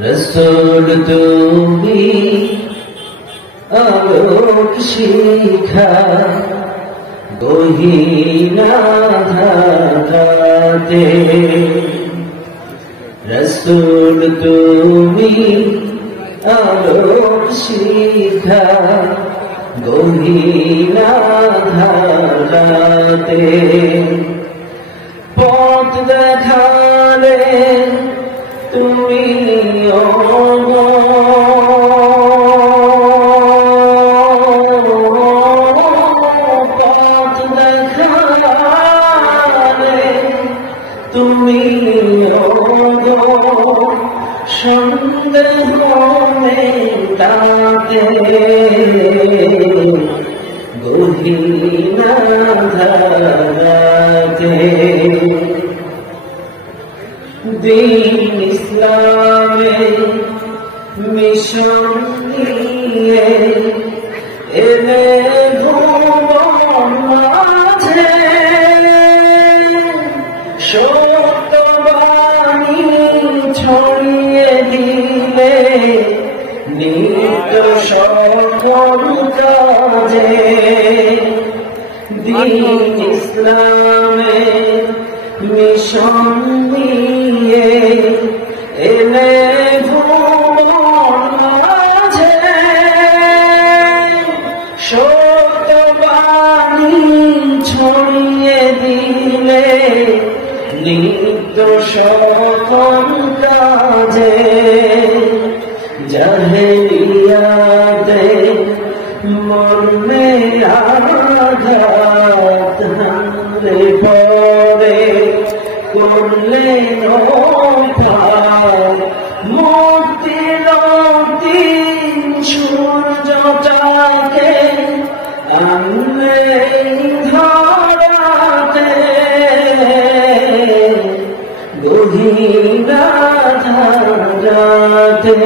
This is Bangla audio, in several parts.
रसूल তুমি আলোক শিখা গহীনা ধারাতে রसूल তুমি আলোক শিখা গহীনা ধারাতে পথ দেখালে তুমি পথ দেখালে তুমি সন্দেহ মেটাতে গহীনা ধারাতে दीन इस्लामे मिशन निये एले भुवन माझे सत्यबाणी छड़िए दिले नित्य सकल काजे दीन इस्लामे मिशन নিয়ে এলে ভুবন মাঝে সত্যবাণী ছড়িয়ে দিলে নিত্য সকল কাজে জাহেলিয়াতে মর্মে আঘাত হানলে পরে করলে মুক্তি নদীন সূর্যটাকে আনলে ধরাতে গহীনা ধারাতে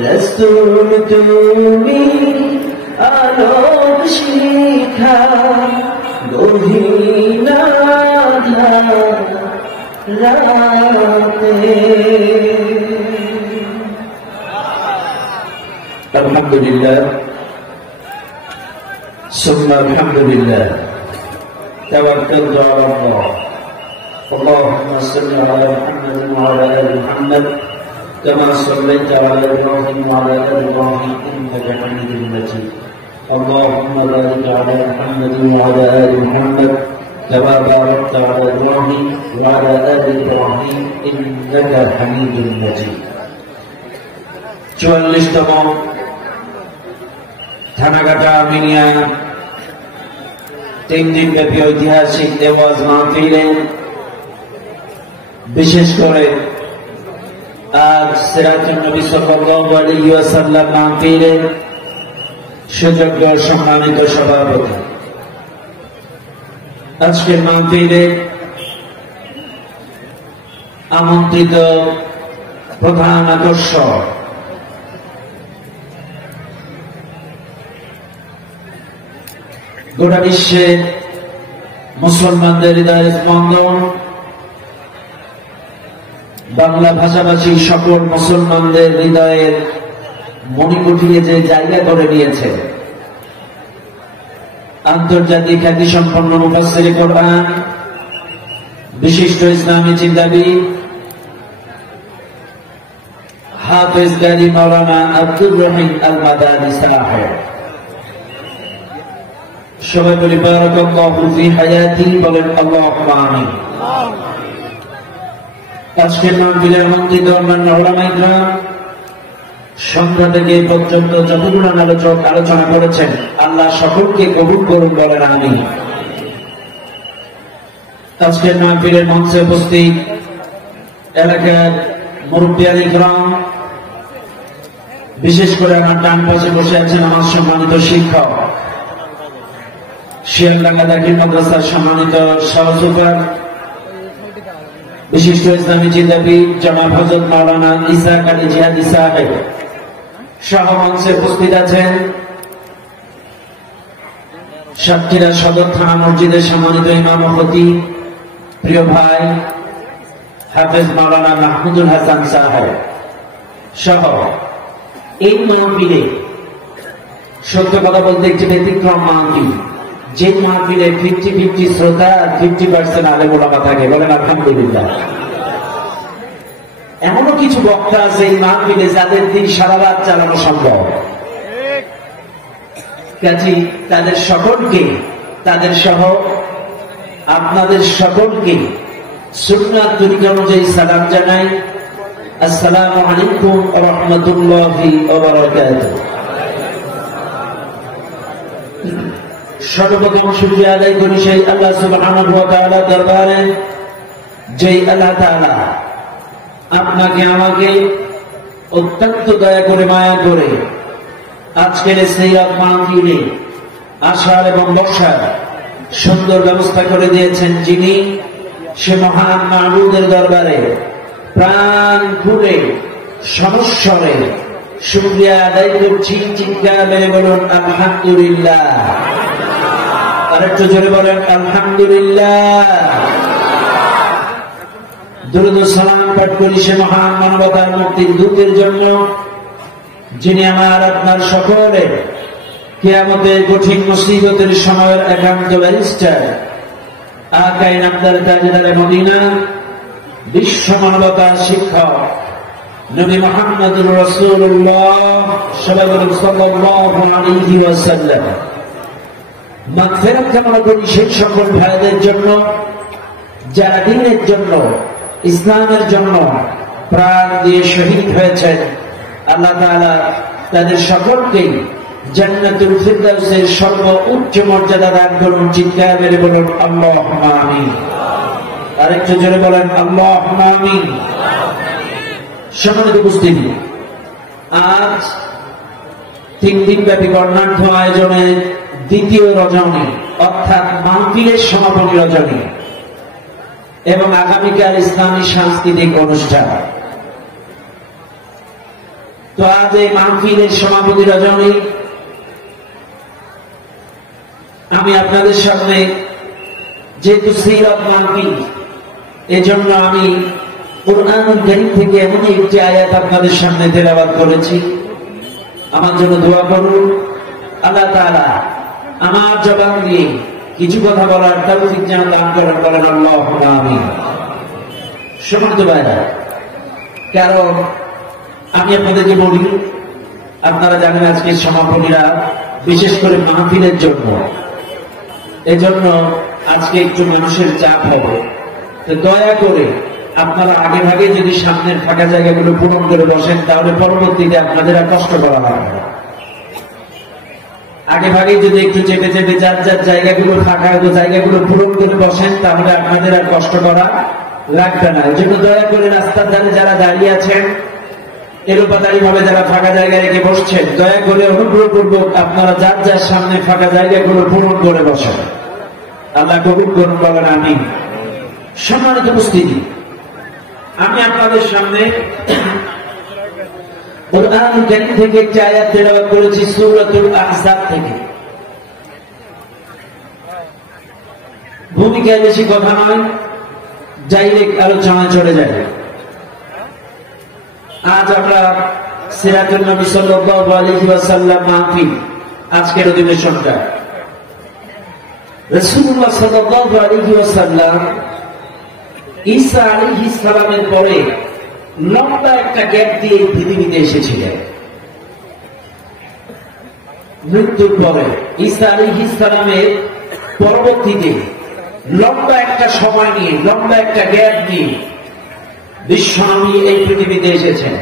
রসূল তুমি আলোক শিখা গহীনা আলহামদুলিল্লাহ সুম্মা আলহামদুলিল্লাহ তাওয়াক্কালতু আলা আল্লাহ আল্লাহুম্মা সাল্লি আলা মুহাম্মাদিন ওয়া আলা আলি মুহাম্মাদ কামা সাল্লাইতা আলা ইব্রাহিম ওয়া আলা আলি ইব্রাহিম ইন্নাকা হামিদুম মাজিদ আল্লাহুম্মা বারিক আলা মুহাম্মাদিন ওয়া আলা আলি মুহাম্মাদ كما باركت على إبراهيم وعلى آل إبراهيم إنك حميد مجيد 44তম থানাঘাটা আমিনিয়া 3 দিনব্যাপী ঐতিহাসিক ওয়াজ মাহফিলে বিশেষ করে আজ সিরাতুন নবী সাল্লাল্লাহু আলাইহি ওয়াসাল্লাম মাহফিলে সুযোগ্য সম্মানিত সভাপতি আজকের মাহফিলে আমন্ত্রিত প্রধান আকর্ষক গোটা বিশ্বে মুসলমানদের হৃদয়ের স্পন্দন বাংলা ভাষাভাষী সকল মুসলমানদের হৃদয়ের মণিকুঠিয়ে যে জায়গা করে নিয়েছে আন্তর্জাতিক খ্যাতিসম্পন্ন মুফাসসির কোরআন বিশিষ্ট ইসলামী চিন্তাবিদ হাফেজ কারি মাওলানা আব্দুর রহিম আল মাদানী সাহেব সবাই বলি বারাকাল্লাহু ফি হায়াতি বলেন আল্লাহুম্মা আমিন আজকের মাহফিলের আমন্ত্রিত অন্যান্য উলামায়ে কিরাম সন্ধ্যা থেকে পর্যন্ত যতগুলো আলোচক আলোচনা করেছেন আল্লাহ সকলকে কবুল করুন বলেন আমিন আজকের মাহফিলের মঞ্চে উপস্থিত এলাকার মুরব্বিয়ান ইকরাম বিশেষ করে আমার ডান পাশে বসে আছেন আমার সম্মানিত শিক্ষক শিয়ালডাঙ্গা দাখিল মাদ্রাসার সম্মানিত সহসুপার বিশিষ্ট ইসলামী চিন্তাবিদ জনাব হযরত মাওলানা ঈসা কালী জিহাদি সাহেব সহ মঞ্চে উপস্থিত আছেন সাতক্ষীরা সদর থানা মসজিদের সম্মানিত ইমাম ও খতিব প্রিয় ভাই হাফেজ মাওলানা মাহমুদুল হাসান সাহেব সহ এই মাহফিলে, সত্য কথা বলতে একটি ব্যতিক্রম মাহফিল, যে মাহফিলে 50-50 শ্রোতা আর 50% আলেম ওলামা থাকে, বলেন আলহামদুলিল্লাহ। এমনও কিছু বক্তা আছে এই মাহফিলে যাদের দিন সারা রাত চালানো সম্ভব। কাজী তাদের সকলকে, তাদের সহ আপনাদের সকলকে সুন্নাত তরিকা অনুযায়ী সালাম জানাই। আসসালামু আলাইকুম ওয়া রাহমাতুল্লাহি ওয়া বারাকাতুহু। সর্বপ্রথম শুকরিয়া আদায় করি সেই আল্লাহ সুবহানাহু ওয়া তাআলা দরবারে, যেই আল্লাহ তাআলা আপনাকে আমাকে অত্যন্ত দয়া করে মায়া করে আজকের সিরাত মাহফিলে আসার এবং বসার সুন্দর ব্যবস্থা করে দিয়েছেন, যিনি সে মহান মাহবুবের দরবারে প্রাণ খুলে সমস্বরে শুকরিয়া আদায় করছি। চিৎকার মেরে বলুন আলহামদুলিল্লাহ। আরেকটু জোরে বলেন আলহামদুলিল্লাহ। দুরূদ ও সালাম পাঠ করি সে মহান মানবতার মুক্তির দূতের জন্য, যিনি আমার আপনার সকলের কিয়ামতের কঠিন মুসিবতের সময়ের একান্ত ব্যারিস্টার, আকায়ে নামদার তাজদারে মদিনা, বিশ্ব মানবতার শিক্ষক নবী মুহাম্মদুর রাসূলুল্লাহ সাল্লাল্লাহু আলাইহি ওয়াসাল্লাম। মাগফিরাত কামনা করি সেই সকল ভাইদের জন্য যারা দ্বীনের জন্য, ইসলামের জন্য প্রাণ দিয়ে শহীদ হয়েছেন। আল্লাহ তাআলা তাদের সকলকে জান্নাতুল ফিরদাউসের সর্বোচ্চ মর্যাদা দান করুন। চিৎকার মেরে বলুন আল্লাহুম্মা আমিন। আরেকটু জোরে বলেন আল্লাহুম্মা আমিন। সম্মানিত উপস্থিতি, আজ 3 দিন ব্যাপী বর্ণাঢ্য আয়োজনের দ্বিতীয় রজনী, অর্থাৎ মাহফিলের সমাপনী রজনী এবং আগামীকাল ইসলামী সাংস্কৃতিক অনুষ্ঠান। তো আজ এই মাহফিলের সমাপনী রজনী আমি আপনাদের সামনে, যেহেতু সিরাত মাহফিল, এজন্য আমি কুরআনুল কারীম থেকে এমন একটি আয়াত আপনাদের সামনে তেলাওয়াত করেছি। আমার জন্য দোয়া করুন, আল্লাহ তাআলা আমার জবান দিয়ে কিছু কথা বলার তৌফিক যেন দান করেন, বলেন আল্লাহুম্মা আমিন। সম্মানিত ভাইরা, কারণ আমি আপনাদেরকে বলি, আপনারা জানেন আজকে সমাপনীরা বিশেষ করে মাহফিলের জন্য, এজন্য আজকে একটু মানুষের চাপ হবে। তো দয়া করে আপনারা আগে ভাগে যদি সামনের ফাঁকা জায়গাগুলো পূরণ করে বসেন, তাহলে পরবর্তীতে আপনাদের আর কষ্ট করা হবে না। আগে ভাগে যদি একটু চেপে চেপে যার যার জায়গাগুলো ফাঁকা জায়গাগুলো পূরণ করে বসেন, তাহলে আপনাদের আর কষ্ট করা লাগবে না। এই জন্য দয়া করে রাস্তার ধারে যারা দাঁড়িয়ে আছেন, এলোপাতাড়ি ভাবে যারা ফাঁকা জায়গায় রেখে বসছেন, দয়া করে অনুগ্রহ করব আপনারা যার যার সামনে ফাঁকা জায়গাগুলো পূরণ করে বসেন। আল্লাহ কবুল করুন, বলেন আমিন। সম্মানিত উপস্থিতি, আমি আপনাদের সামনে কুরআনুল কারীম থেকে একটি আয়াত তেলাওয়াত করেছি, সূরাতুল আহজাব থেকে। ভূমিকায় বেশি কথা নয়, ডাইরেক্ট আলোচনায় চলে যায়। আজ আমরা সিরাতুন নবী সাল্লাল্লাহু আলাইহি ওয়াসাল্লাম মাহফিল, আজকের অধিবেশনটা রাসূলুল্লাহ সাল্লাল্লাহু আলাইহি ওয়াসাল্লাম ঈসা আলাইহিস সালামের পরে লম্বা একটা গ্যাপ দিয়ে পৃথিবীতে এসেছিলেন। মৃত্যুর পরে ঈসা আলাইহিস সালামের পরবর্তীতে লম্বা একটা সময় নিয়ে, লম্বা একটা গ্যাপ নিয়ে বিশ্বনবী এই পৃথিবীতে এসেছেন।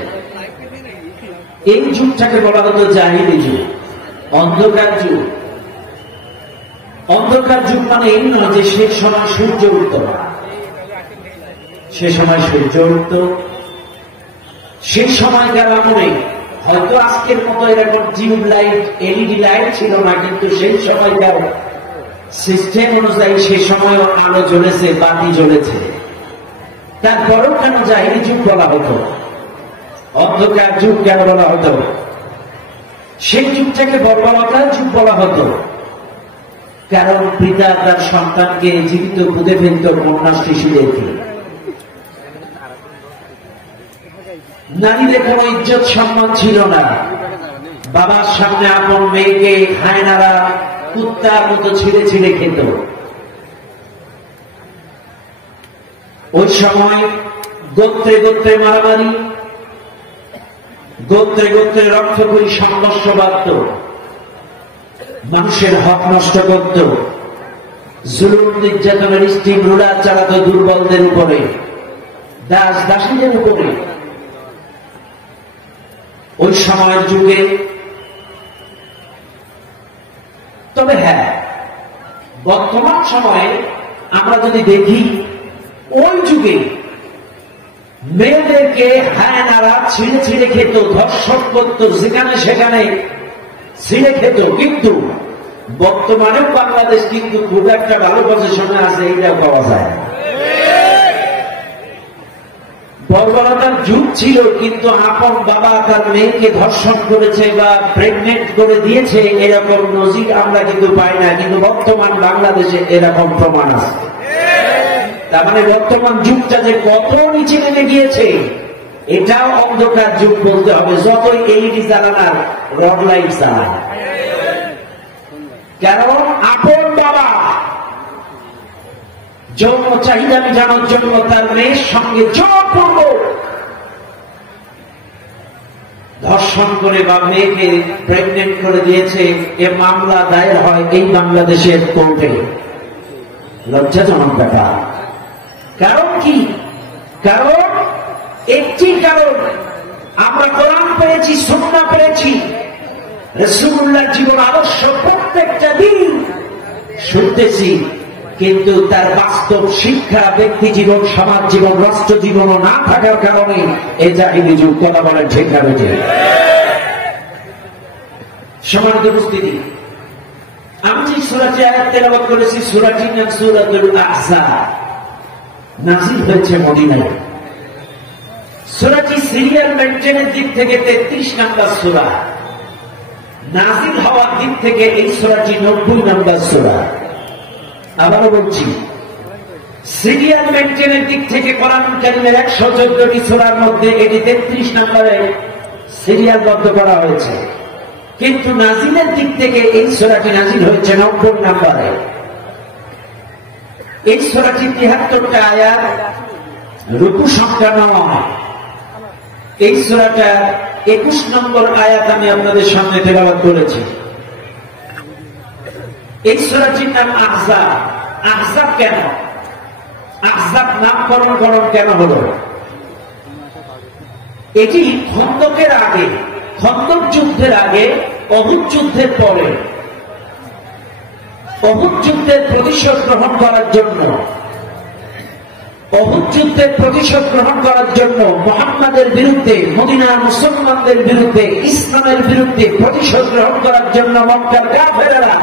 এই যুগটাকে বলা হতো জাহিলি যুগ, অন্ধকার যুগ। অন্ধকার যুগ মানে এই নয় যে সে সময় সূর্য উঠত না, সে সময় সূর্য উঠত। সে সময়কার আমলে হয়তো আজকের মতো এরকম টিউব লাইট, এলইডি লাইট ছিল না, কিন্তু সেই সময়কার সিস্টেম অনুযায়ী সে সময় আলো জ্বলেছে, বাতি জ্বলেছে। তারপরও কেন জাহিলি যুগ বলা হতো, অন্ধকার যুগ কেন বলা হতো? সেই যুগটাকে বর্বরতার যুগ বলা হতো, কারণ পিতা তার সন্তানকে জীবিত পুঁতে ফেলত কন্যা শিশুদেরকে। নারীদের কোনো ইজ্জত সম্মান ছিল না। বাবার সামনে আপন মেয়েকে হায়নারা কুত্তার মতো ছিঁড়ে ছিঁড়ে খেত। ওই সময় গোত্রে গোত্রে মারামারি, গোত্রে গোত্রে রক্তপুরী সংঘর্ষ বাঁধত, মানুষের হক নষ্ট করত, জুলুম নির্যাতনের স্টিম রুলার চালাতো দুর্বলদের উপরে, দাস দাসীদের উপরে। ওই সময়ের যুগে তবে হ্যাঁ, বর্তমান সময়ে আমরা যদি দেখি ওই যুগে মেয়েদেরকে হায়নারা ছিঁড়ে ছিঁড়ে খেত, ধর্ষণ করত, যেখানে সেখানে ছিঁড়ে খেত। কিন্তু বর্তমানেও বাংলাদেশ কিন্তু খুব একটা ভালো পজিশনে আছে, এইটাও পাওয়া যায়। বর্বরতার যুগ ছিল, কিন্তু আপন বাবা তার মেয়েকে ধর্ষণ করেছে বা প্রেগনেন্ট করে দিয়েছে এরকম নজির আমরা কিন্তু পাই না। কিন্তু বর্তমান বাংলাদেশে এরকম প্রমাণ আছে। তার মানে বর্তমান যুগটা যে কত নিচে নেমে গিয়েছে এটাও অন্ধকার যুগ বলতে হবে, যতই এলইডি চালান আর রড লাইট চালান। কারণ আপন বাবা যৌন চাহিদা মেটানোর জন্য তার মেয়ের সঙ্গে জোরপূর্বক ধর্ষণ করে বা মেয়েকে প্রেগনেন্ট করে দিয়েছে, এ মামলা দায়ের হয় এই বাংলাদেশের কোর্টে। লজ্জাজনক ব্যাপার। কারণ কি? কারণ একটি কারণ, আমরা কোরআন পেয়েছি, সুন্নাহ পেয়েছি, রাসূলুল্লাহর জীবন আদর্শ প্রত্যেকটা দিন শুনতেছি, কিন্তু তার বাস্তব শিক্ষা ব্যক্তি জীবন, সমাজ জীবন, রাষ্ট্র জীবনও না থাকার কারণে এ জাহিলি যুগ। কথা বলেন ঠিক না বেঠিক? সম্মানিত উপস্থিতি, আমি যে সূরাটি আয়াত তেলাওয়াত করেছি, সূরাটির নাম সূরাতুল আহজাব, নাযিল হয়েছে মদিনায়। সূরাটি সিরিয়াল মেইনটেনের দিক থেকে 33 নম্বর সূরা, নাযিল হওয়ার দিক থেকে এই সূরাটি 90 নম্বর সূরা। আবারও বলছি, সিরিয়াল মেইনটেনের দিক থেকে কোরআন কারীমের 114টি সূরার মধ্যে এটি 33 নম্বরে সিরিয়ালবদ্ধ করা হয়েছে, কিন্তু নাযিলের দিক থেকে এই সূরাটি নাযিল হয়েছে 90 নম্বরে। এই সূরাটি 73টা আয়াত, রুকু সংখ্যা 9। এই সূরাটা 21 নম্বর আয়াত আমি আপনাদের সামনে তেলাওয়াত করেছি। এই সূরাটির নাম আহজাব। আহজাব কেন? আহজাব নামকরণ কেন হলো? এটি খন্দকের আগে, খন্দক যুদ্ধের আগে, উহুদ যুদ্ধের পরে, উহুদ যুদ্ধের প্রতিশোধ গ্রহণ করার জন্য, উহুদ যুদ্ধের প্রতিশোধ গ্রহণ করার জন্য মুহাম্মাদের বিরুদ্ধে, মদিনার মুসলমানদের বিরুদ্ধে, ইসলামের বিরুদ্ধে প্রতিশোধ গ্রহণ করার জন্য মক্কার কাফেররা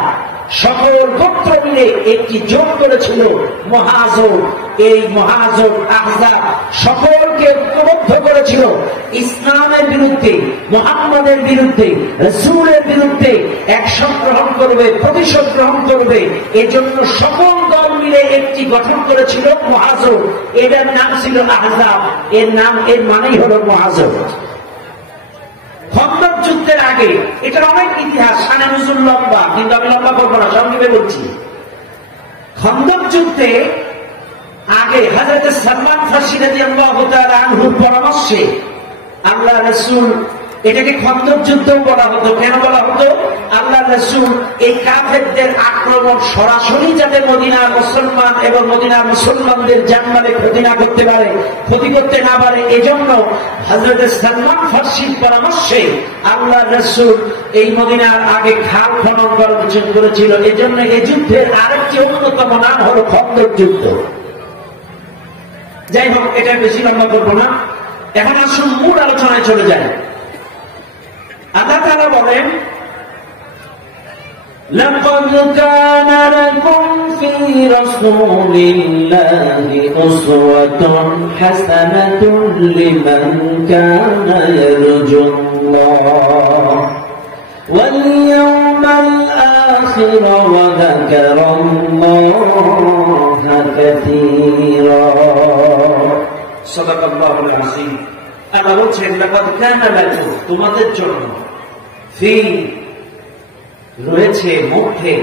সকল গোত্র মিলে একটি জোট করেছিল, মহাজোট। এই মহাজোট আহজাব সকলকে ঐক্যবদ্ধ করেছিল ইসলামের বিরুদ্ধে, মুহাম্মাদের বিরুদ্ধে, রাসূলের বিরুদ্ধে অ্যাকশন গ্রহণ করবে, প্রতিশোধ গ্রহণ করবে। এজন্য সকল দল মিলে একটি গঠন করেছিল মহাজোট। এটার নাম ছিল আহজাব। এর মানেই হলো মহাজোট। খন্দক যুদ্ধের আগে, এটার অনেক ইতিহাস, শানে নুজুল লম্বা, কিন্তু আমি লম্বা করবো না, সংক্ষেপে বলছি। খন্দক যুদ্ধে আগে হযরত সালমান ফারসি রাদিয়াল্লাহু তাআলা আনহুর পরামর্শে আল্লাহ রাসূল, এটাকে খন্দক যুদ্ধ বলা হতো। কেন বলা হতো? আল্লাহ রাসূল এই কাফেরদের আক্রমণ সরাসরি যাতে মদিনার মুসলমান এবং মদিনার মুসলমানদের জানমালে ক্ষতি না করতে পারে, ক্ষতি করতে না পারে, এজন্য হযরত সালমান ফারসির পরামর্শে আল্লাহ রাসূল এই মদিনার আগে খাল খনন করেছিল। এজন্য এই যুদ্ধের আরেকটি অন্যতম নাম হলো খন্দক যুদ্ধ। যাই হোক, এটা বেশি লম্বা করবো না। এখন আসুন মূল আলোচনায় চলে যায়। আল্লাহ তাআলা বলেন, লাকাদ কানা লাকুম ফী রাসূলিল্লাহি উসওয়াতুন হাসানাতুন লিমান কানা ইয়ারজুল্লাহ ওয়াল ইয়াওমাল আখির ওয়া যাকারাল্লাহা কাসীরা। সাদাকাল্লাহুল আযীম। আল্লাহ বলছেন লাকাদ কানা লাকুম, তোমাদের জন্য ফি রয়েছে মধ্যে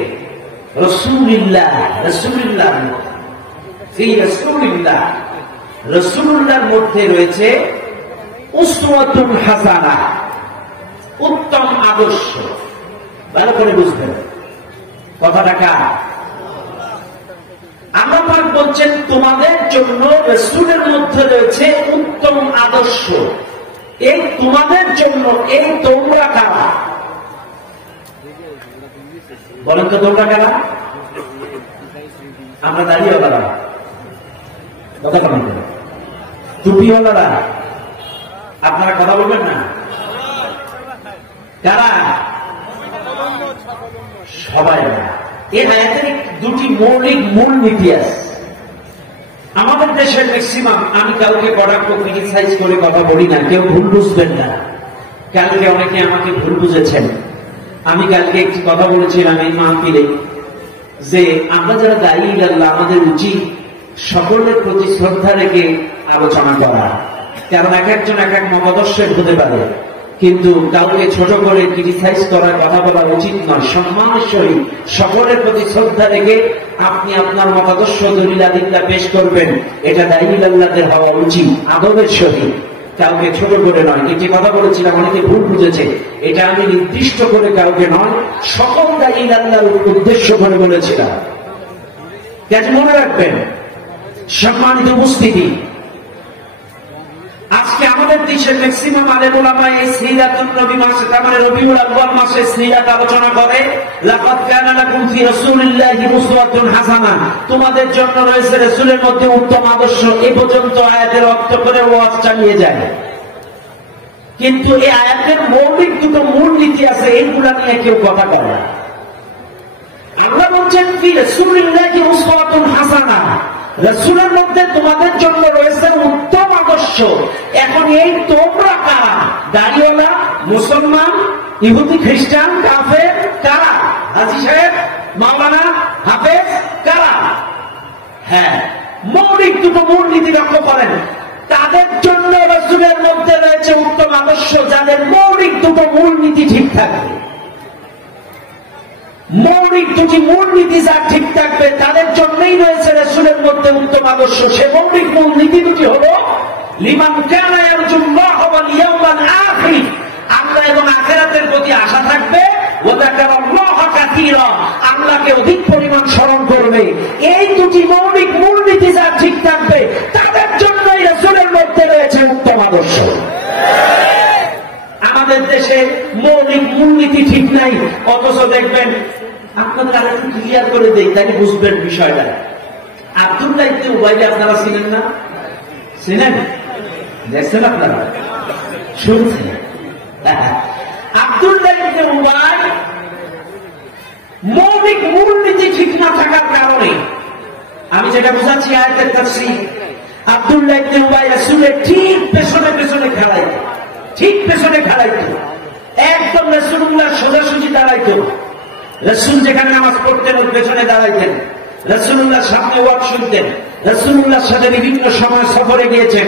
রাসূলুল্লাহ, রাসূলুল্লাহর মধ্যে ফি রাসূলুল্লাহ, রাসূলুল্লাহর মধ্যে রয়েছে উসওয়াতুন হাসানাহ, উত্তম আদর্শ। ভালো করে বুঝবেন কথাটা কার? আল্লাহ পাক বলছেন তোমাদের জন্য রাসূলের মধ্যে রয়েছে উত্তম আদর্শ। এই তোমাদের জন্য, এই তোমরা কারা? বলেন তো তোমরা কারা? আমরা দাঁড়িয়েওয়ালারা, কথা বলেন, টুপিওয়ালারা, আপনারা কথা বলবেন না? কারা? সবাই না। এর আয়াতের দুটি মৌলিক মূল নীতি আছে। আমাদের দেশের ম্যাক্সিমাম, আমি কাউকে কটাক্ষ ক্রিটিসাইজ করে কথা বলি না, কেউ ভুল বুঝবেন না। কালকে অনেকে আমাকে ভুল বুঝেছেন। আমি কালকে একটি কথা বলেছিলাম এই মাহফিলে যে আমরা যারা দায়ী আল্লাহ, আমাদের উচিত সকলের প্রতি শ্রদ্ধা রেখে আলোচনা করা। কারণ এক একজন এক এক মতাদর্শের হতে পারে, কিন্তু কাউকে ছোট করে ক্রিটিসাইজ করার কথা বলা উচিত নয়। সম্মানের সহিত সকলের প্রতি শ্রদ্ধা রেখে আপনি আপনার মতাদর্শ দলিল-আদিল্লাহ পেশ করবেন, এটা দায়ী আল্লাহদের হওয়া উচিত, আদবের সহিত, কাউকে ছোট করে নয়। এটি কথা বলেছিলাম, অনেকে ভুল বুঝেছে। এটা আমি নির্দিষ্ট করে কাউকে নয়, সকল দায়ী আল্লাহর উদ্দেশ্য করে বলেছিলাম। কাজে মনে রাখবেন সম্মানিত উপস্থিতি, আজকে আমাদের দেশের ম্যাক্সিমাম আলেম উলামা এই সিরাতুন নবী মাসে, তার মানে রবিউল আউয়াল মাসে সিরাত আলোচনা করে। লাকাদ কানা লাকুম ফি রাসূলিল্লাহি উসওয়াতুন হাসানাহ, তোমাদের জন্য রয়েছে রাসূলের মধ্যে উত্তম আদর্শ। এই পর্যন্ত আয়াতের অর্থ করে ওয়াজ চালিয়ে যায়, কিন্তু এই আয়াতের মৌলিক দুটো মূল নীতি আছে, এইগুলা নিয়ে কেউ কথা বলে না। আল্লাহ বলছেন ফি রাসূলিল্লাহি উসওয়াতুন হাসানাহ, রাসূলের মধ্যে তোমাদের জন্য রয়েছে উত্তম আদর্শ। এখন এই তোমরা কারা? দাড়িওয়ালা, মুসলমান, ইহুদি, খ্রিস্টান, কাফের, কারা? হাজী সাহেব, মাওলানা, হাফেজ, কারা? হ্যাঁ, মৌলিক দুটো মূল নীতি লক্ষ্য করেন। তাদের জন্য রাসূলের মধ্যে রয়েছে উত্তম আদর্শ, যাদের মৌলিক দুটো মূল নীতি ঠিক থাকবে। মৌলিক দুটি মূল নীতি যা ঠিক থাকবে, তাদের জন্যই রয়েছে রাসূলের মধ্যে উত্তম আদর্শ। সে মৌলিক মূল নীতি দুটি হলো লিমান কানা ইয়ারজুল্লাহ ওয়াল ইয়াউমাল আখির, আল্লাহ এবং আখিরাতের প্রতি আশা থাকবে, ওয়া যাকারাল্লাহ কাসীরা, আল্লাহকে অধিক পরিমাণ স্মরণ করবে। এই দুটি মৌলিক মূল নীতি যা ঠিক থাকবে, তাদের জন্যই রাসূলের মধ্যে রয়েছে উত্তম আদর্শ। আমাদের দেশে মৌলিক মূলনীতি ঠিক নাই, অথচ দেখবেন, আপনাদের আর একটু ক্লিয়ার করে দেই তাকে বুঝবেন বিষয়টা। আব্দুল্লাহ ইবনে উবাইকে আপনারা চিনেন না? চিনেন? দেখছেন আপনারা? শুনছেন? আব্দুল্লাহ ইবনে উবাই মৌলিক মূলনীতি ঠিক না থাকার কারণে, আমি যেটা বুঝাচ্ছি আয়াতের তাফসীর, আব্দুল্লাহ ইবনে উবাই রাসূলের ঠিক পেছনে পেছনে খেলাইতো, ঠিক পেছনে খেলাইতো, একদম রাসূলুল্লাহ সোজাসুজি দাঁড়াইতো। রাসূল যেখানে নামাজ পড়তেন ওর পেছনে দাঁড়াইতেন, রাসূলুল্লাহর সামনে ওয়াজ শুনতেন, রাসূলুল্লাহর সাথে বিভিন্ন সময় সফরে গিয়েছেন।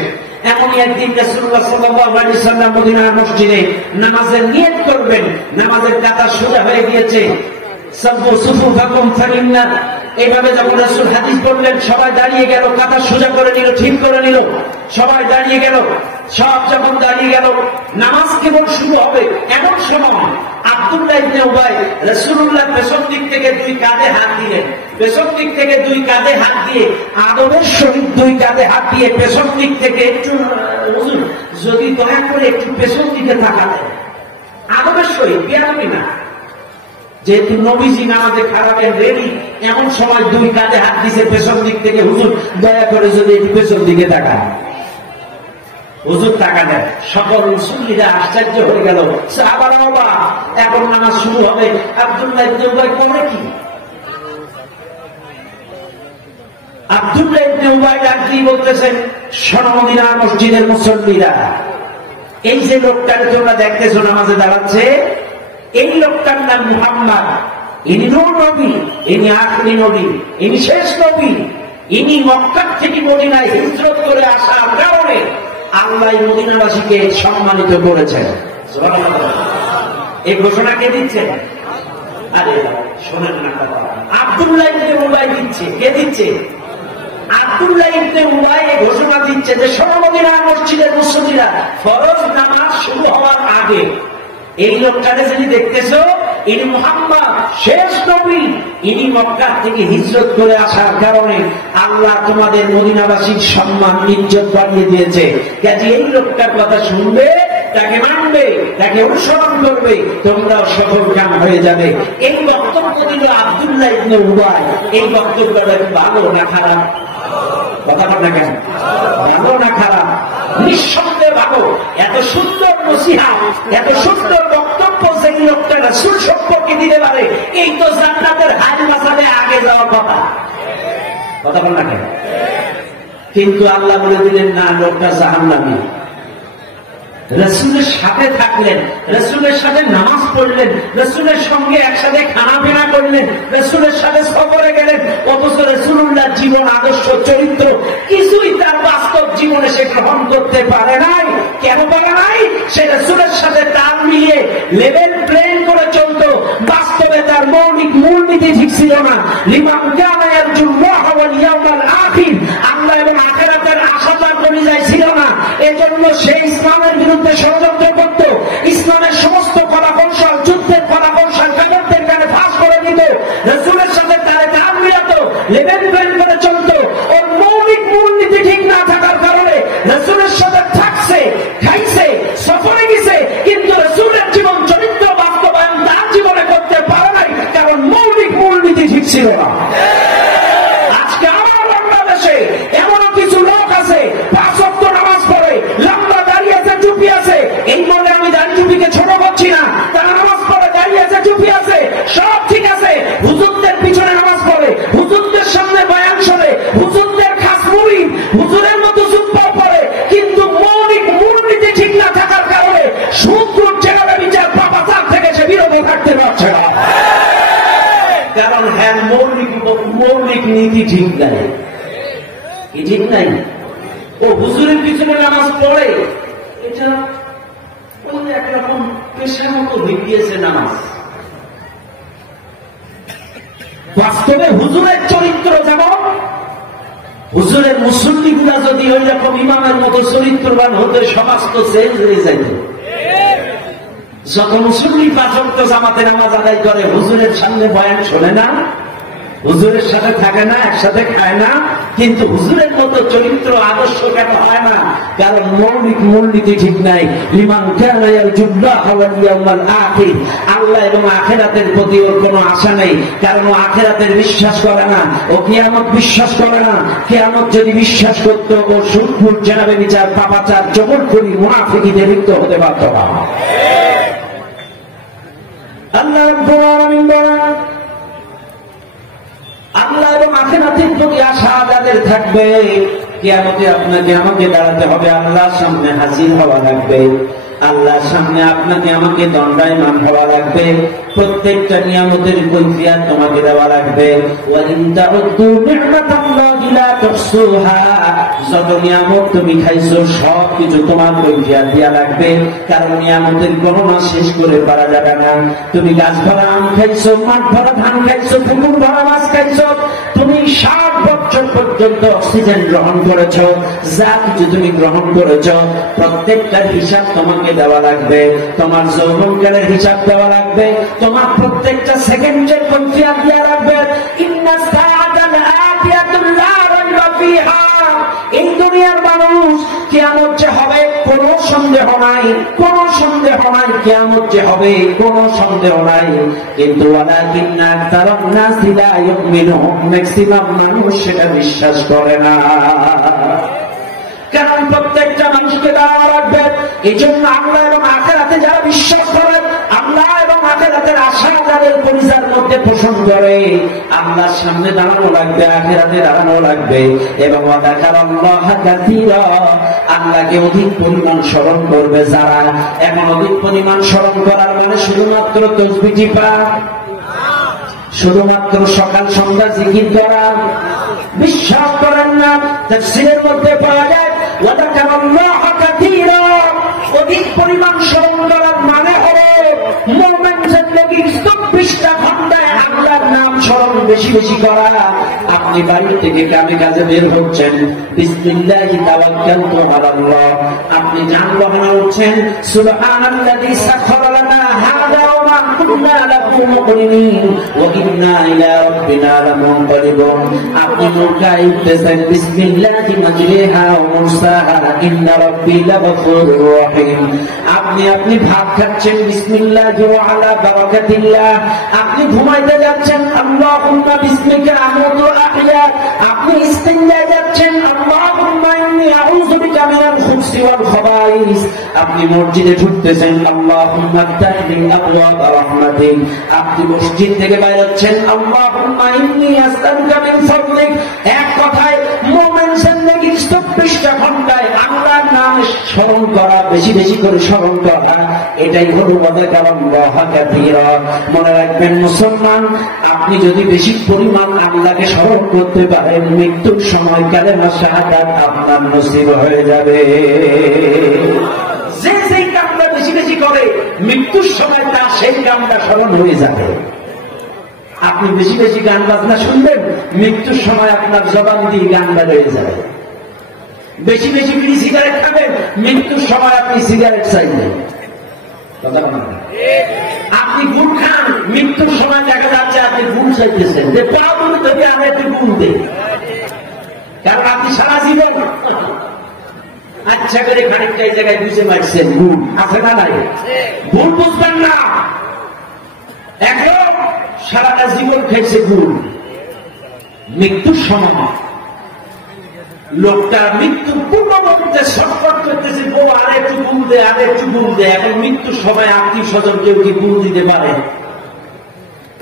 এমনই একদিন রাসূলুল্লাহ সাল্লাল্লাহু আলাইহি ওয়াসাল্লাম মদিনার মসজিদে নামাজের নিয়ত করবেন, নামাজের কাতার সোজা হয়ে গিয়েছে। সাব্বু সুফুফাকুম ফাইন্না, এইভাবে যখন রাসূল হাদিস বললেন, সবাই দাঁড়িয়ে গেল, কাতার সোজা করে নিল, ঠিক করে নিল, সবাই দাঁড়িয়ে গেল। সব যখন দাঁড়িয়ে গেল, নামাজ কেবল শুরু হবে, এমন সময় আব্দুল্লাহ ইবনে উবাই রাসূলুল্লাহ পেছন দিক থেকে দুই কাঁধে হাত দিলেন, পেছন দিক থেকে দুই কাঁধে হাত দিয়ে, আদবের সহিত দুই কাঁধে হাত দিয়ে পেছন দিক থেকে একটু, হুজুর যদি দয়া করে একটু পেছন দিকে তাকাতেন, আদবের সহিত, বিয়াদবি না। যেহেতু নবীজি নামাজে খারাপের রেডি, এমন সময় দুই কাঁধে হাত দিছে পেছন দিক থেকে, হুজুর দয়া করে যদি একটু পেছন দিকে তাকান। হুজুর তাকালেন, সকল মুসল্লিরা আশ্চর্য হয়ে গেল। সাহাবারা অবাক, এখন নামাজ শুরু হবে। আব্দুল্লাহ ইবনে উবাই করে কি? আব্দুল্লাহ ইবনে উবাই ডাক দিয়ে বলতেছেন, শোনো মদিনার মসজিদের মুসল্লিরা, এই যে লোকটাকে তোমরা দেখতেছো নামাজে দাঁড়াচ্ছে, এই লোকটার নাম মুহাম্মদ। ইনি নূর নবী, ইনি আখরি নবী, ইনি শেষ নবী। ইনি মক্কা থেকে মদিনায় হিজরত করে আসার কারণে আল্লাহ আল্লাহ মদিনাবাসীকে সম্মানিত করেছেন। এই ঘোষণা কে দিচ্ছেন? আরে শোনেন না, আব্দুল্লাহ ইবনে উবাই দিচ্ছে। কে দিচ্ছে? আব্দুল্লাহ ইবনে উবাই ঘোষণা দিচ্ছে যে মদিনার মসজিদের মুসল্লিরা ফরজ নামাজ শুরু হওয়ার আগে এই লোকটাকে যিনি দেখতেছো, ইনি মুহাম্মদ শেষ নবী, ইনি মক্কা থেকে হিজরত করে আসার কারণে আল্লাহ তোমাদের মদিনাবাসীর সম্মান ইজ্জত বাড়িয়ে দিয়েছে। কাজে এই লোকটার কথা শুনবে, তাকে মানবে, তাকে অনুসরণ করবে, তোমরাও সফলকাম হয়ে যাবে। এই বক্তব্য দিল আব্দুল্লাহ ইবনে উবাই। এই বক্তব্যটা কি ভালো না খারাপ? কথা বল না কেন? ভালো না খারাপ? নিঃসন্দেহে ভালো। এত সুন্দর নসিহত, এত সুন্দর বক্তব্য সেই লোকটা রাসূল সম্পর্কে দিতে পারে, এই তো জান্নাতের হাজ মাসালে আগে যাওয়ার কথা। কথা বল না কেন? কিন্তু আল্লাহ বলে দিলেন না, লোকটা জাহান্নামী। রাসূলের সাথে থাকলেন, রাসূলের সাথে নামাজ পড়লেন, রাসূলের সঙ্গে একসাথে খানাপিনা করলেন, রাসূলের সাথে সফরে গেলেন, অথচ রাসূলুল্লাহর জীবন, আদর্শ, চরিত্র কিছুই তার বাস্তব জীবনে সে গ্রহণ করতে পারে নাই। কেন পারে নাই? সে রাসূলের সাথে তাল মিলিয়ে লেভেল প্লেন করে চলতো, বাস্তবে তার মৌলিক মূলনীতি ঠিক ছিল না। লিমান কানা ইয়ারজুল্লাহ ওয়াল ইয়াউমাল আখির, আল্লাহ এবং আখিরাতের আশা তার কলিজায় ছিল না। এজন্য সে ইসলামের বিরুদ্ধে ষড়যন্ত্র করত, ইসলামের সমস্ত কলাকৌশল, যুদ্ধের কলাকৌশল কাফেরদের কানে ফাঁস করে দিত, রাসূলের সাথে তারে তাল মিলাতো, লেভেল প্লেন করে চলতো। ওর মৌলিক মূলনীতি ঠিক না থাকার কারণে রাসূলের সাথে থাকছে, খাইছে, সফরে গেছে, কিন্তু রাসূলের জীবন চরিত্র বাস্তবায়ন তার জীবনে করতে পারে নাই, কারণ মৌলিক মূলনীতি ঠিক ছিল না। আজকে আমার বাংলাদেশে এমনও কিছু লোক আছে, 5 ওয়াক্ত নামাজ পড়ে, লম্বা দাঁড়িয়ে আছে, টুপি আছে, এই বলে আমি দাড়ি টুপিকে ছোট করছি না, তারা নামাজ পড়ে, দাঁড়িয়ে আছে, টুপি আছে, সব ঠিক আছে, হুজুরদের পিছনে নামাজ পড়ে, হুজুরদের সামনে বয়ান শোনে, হুজুরদের খাস মুরিদ, হুজুরের মতো জুব্বা পড়ে, কিন্তু মৌলিক মূলনীতি ঠিক না থাকার কারণে সুদখোর, জেনাবে বিচার, পাপাচার থেকে সে বিরত থাকতে পারছে না। কারণ হ্যাঁ, মৌলিক নীতি ঠিক নাই, ঠিক নাই। ও হুজুরের পিছনে নামাজ পড়ে, এটা ওই একরকম পেশার মতো হয়ে গিয়েছে নামাজ। বাস্তবে হুজুরের চরিত্র যেমন, হুজুরের মুসল্লিগুলা যদি ওই রকম ইমামের মতো চরিত্রবান হতে, সমাজ তো চেঞ্জ হয়ে যাইত। যত মুসল্লি 5 ওয়াক্ত জামাতে নামাজ আদায় করে, হুজুরের সামনে বয়ান শোনে না, হুজুরের সাথে থাকে না, একসাথে খায় না, কিন্তু হুজুরের মতো চরিত্র, আদর্শ কেন হয় না? কারণ মৌলিক মূলনীতি ঠিক নাই। লিমান কানা ইয়ারজুল্লাহ ওয়াল ইয়াউমাল আখির, আল্লাহ এবং আখিরাতের প্রতি ওর কোনো আশা নেই, কারণ ও আখিরাতের বিশ্বাস করে না, ও কিয়ামত বিশ্বাস করে না। কিয়ামত যদি বিশ্বাস করত, ও সুদখোর, জেনাবে বিচার, পাপাচার, জবরখুরি, মুনাফিকিতে লিপ্ত হতে পারত না। আল্লাহ রাব্বুল আলামিন বলেন, আল্লাহ এবং আখিরাতের প্রতি আশা যাদের থাকবে, কিয়ামতে আপনাকে আমাকে দাঁড়াতে হবে, আল্লাহর সামনে হাজির হওয়া লাগবে, আল্লাহর সামনে আপনাকে আমাকে দণ্ডায়মান হওয়া লাগবে, প্রত্যেকটা নিয়ামতের কৈফিয়ত তোমাকে দেওয়া লাগবে। ওয়া ইন তাউদ্দু নি'মাতাল্লাহি লা তুহসুহা, যত নিয়ামত তুমি খাইছো সব কিছু তোমার কৈফিয়ত দেয়া লাগবে, কারণ নিয়ামতের গণনা শেষ করে পারা যাবে না। তুমি গাছ ভরা আম খাইছো, মাঠ ভরা ধান খাইছো, পুকুর ভরা মাছ খাইছো, তুমি 60 বছর পর্যন্ত অক্সিজেন গ্রহণ করেছো, যা কিছু তুমি গ্রহণ করেছো প্রত্যেকটার হিসাব তোমাকে দেওয়া লাগবে, তোমার যৌবনকালের হিসাব দেওয়া লাগবে, তোমার প্রত্যেকটা সেকেন্ডের কৈফিয়ত দেওয়া লাগবে। ইন্নাস সাআতান আতিয়াতুন লা রাইবা ফিহা, এই দুনিয়ার মানুষ কিয়ামত যে হবে কোনো সন্দেহ নাই, কোনো সন্দেহ নাই, কিয়ামত যে হবে কোনো সন্দেহ নাই, কিন্তু ওয়ালাকিন্না আকতারান নাসি লা ইউমিনুন, ম্যাক্সিমাম মানুষ সেটা বিশ্বাস করে না। কারণ প্রত্যেকটা মানুষকে দেওয়া লাগবে। এই জন্য আল্লাহ এবং আখিরাতে যারা বিশ্বাস করে, আল্লাহ এবং আখিরাতের আশা যাদের কলিজার মধ্যে পোষণ করে, আল্লাহর সামনে দাঁড়ানো লাগবে, আখিরাতে দাঁড়ানো লাগবে, এবং ওয়াযাকারাল্লাহা কাসীরা, আল্লাহকে অধিক পরিমাণ স্মরণ করবে যারা। এখন অধিক পরিমাণ স্মরণ করার মানে শুধুমাত্র তাসবিহ টিপা, শুধুমাত্র সকাল সন্ধ্যা জিকির করা বিশ্বাস করেন না। তাফসীরের মধ্যে পাওয়া যায় ওয়াযাকারাল্লাহা কাসীরা বেশি বেশি করা। আপনি বাড়ি থেকে কামে কাজে বের হচ্ছেন, বিসমিল্লাহি তাওয়াক্কালতু আলাল্লাহ, আপনি যানবাহনে উঠছেন, সুবহানাল্লাযী সাখখারা লানা হাযা ওয়া মা কুন্না লাহু মুকরিনিন ওয়া ইন্না ইলা রাব্বিনা লামুনকালিবুন। আপনি নৌকায় উঠতেছেন, বিসমিল্লাহি মাজরিহা ওয়া মুরসাহা ইন্না রাব্বি লাগফুরুর রহিম। আপনি ভাত খাচ্ছেন, বিসমিল্লাহি ওয়া আলা বারাকাতিল্লাহ। আপনি ঘুমাইতে যাচ্ছেন, আল্লাহুম্মা বিসমিকা আমুতু ওয়া আহয়া। আপনি ইস্তিনজায় যাচ্ছেন, আল্লাহুম্মা ইন্নী আউযু বিকা মিনাল খুবসি ওয়াল খাবাইস। আপনি মসজিদে ঢুকতেছেন, আল্লাহুম্মা ইফতাহ লি আবওয়াব রাহমাতিক। আপনি মসজিদ থেকে বাইরে হচ্ছেন, আল্লাহুম্মা ইন্নী আসআলুকা মিন ফাদলিক। এক কথায় মুমিন জিন্দেগির 24টা ঘন্টায় আল্লাহর নাম স্মরণ করা, বেশি বেশি করে স্মরণ করা, এটাই হলো ওয়াযাকারাল্লাহ কাসীরা। মনে রাখবেন মুসলমান, আপনি যদি বেশি পরিমাণ আল্লাহকে স্মরণ করতে পারেন, মৃত্যুর সময় কালেমা শাহাদাত আপনার নসিব হয়ে যাবে। যে যেই কামটা বেশি বেশি করে, মৃত্যুর সময় তার সেই কামটা স্মরণ হয়ে যাবে। আপনি বেশি বেশি গান বাজনা শুনবেন, মৃত্যুর সময় আপনার জবান দিয়ে গানটা রয়ে যাবে। বেশি বেশি বিড়ি সিগারেট খাবেন, মৃত্যুর সময় আপনি সিগারেট চাইবেন। আপনি গুড় খান, মৃত্যুর সময় দেখা যাচ্ছে আপনি গুড় চাইতেছেন, যে প্রাণী থেকে আমি একটু গুড় দেই, কারণ আপনি সারা জীবন আচ্ছা করে খানিকটা এই জায়গায় বুঝে মারছেন, গুড় আছে না নাই, গুড় বুঝবেন না, এখন সারাটা জীবন খেয়েছে গুড়। মৃত্যুর সময় লোকটা মৃত্যুর পূর্ণ মুহূর্তে ছটফট করতেছে, বউ আর একটু গুল দে, আর একটু গুল দে। এখন মৃত্যুর সময় আত্মীয় স্বজন কেউ কি গুল দিতে পারে?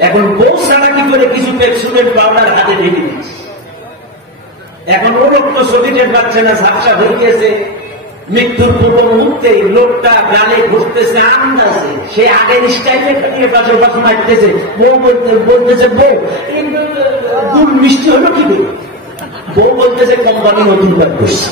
এখন বউ ছাড়া কি করে কিছু পেপসুলের পাউডার হাতে ঢেকে দিচ্ছে। এখন ও লোক তো শরীরের পাচ্ছে না, ঝাপসা হয়ে গেছে। মৃত্যুর পূর্ব মুহূর্তে লোকটা গালে ঘুরতেছে, আন্দাজে সে আগের স্টাইলে খাটিয়ে পাশে পাশে মারতেছে। বউ বলতেছে, বউ গুল মিষ্টি হলো কি করে? বউ বলতেছে, কোম্পানি নতুন কাজ করছে।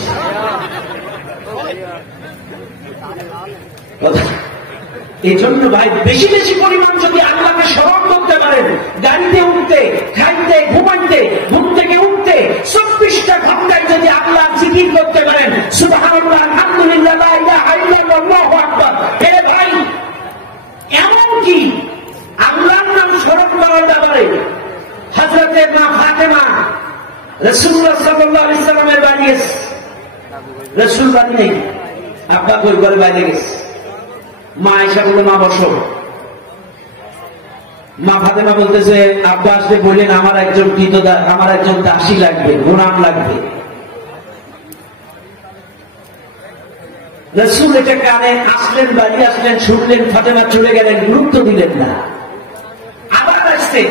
এই জন্য ভাই, বেশি বেশি পরিমাণ যদি আল্লাহকে স্মরণ করতে পারেন, গাড়িতে উঠতে, খাইতে, ঘুমাইতে, ঘুম থেকে উঠতে 24টা ঘন্টায় যদি আল্লাহ জিকির করতে পারেন, সুবহানাল্লাহ, আলহামদুলিল্লাহ, লা ইলাহা ইল্লাল্লাহ, আল্লাহু আকবার। হে ভাই, এমনকি আল্লাহর নাম স্মরণ করার ব্যাপারে হযরতে মা ফাতেমা রাসূলুল্লাহ সাল্লাল্লাহু আলাইহি সাল্লামের বাড়ি গেছে। রাসূল বাড়ি নেই, আব্বা কই ঘরে বাইরে গেছে। মা আয়েশা বলে, মা বসো। মা ফাতেমা বলতেছে, আব্বা আসলে বললেন আমার একজন দাসী লাগবে, গোলাম লাগবে। রাসূল এটা কানে আসলেন, বাড়ি আসলেন, শুনলেন, ফাতেমা চলে গেলেন, গুরুত্ব দিলেন না। আবার আসছে,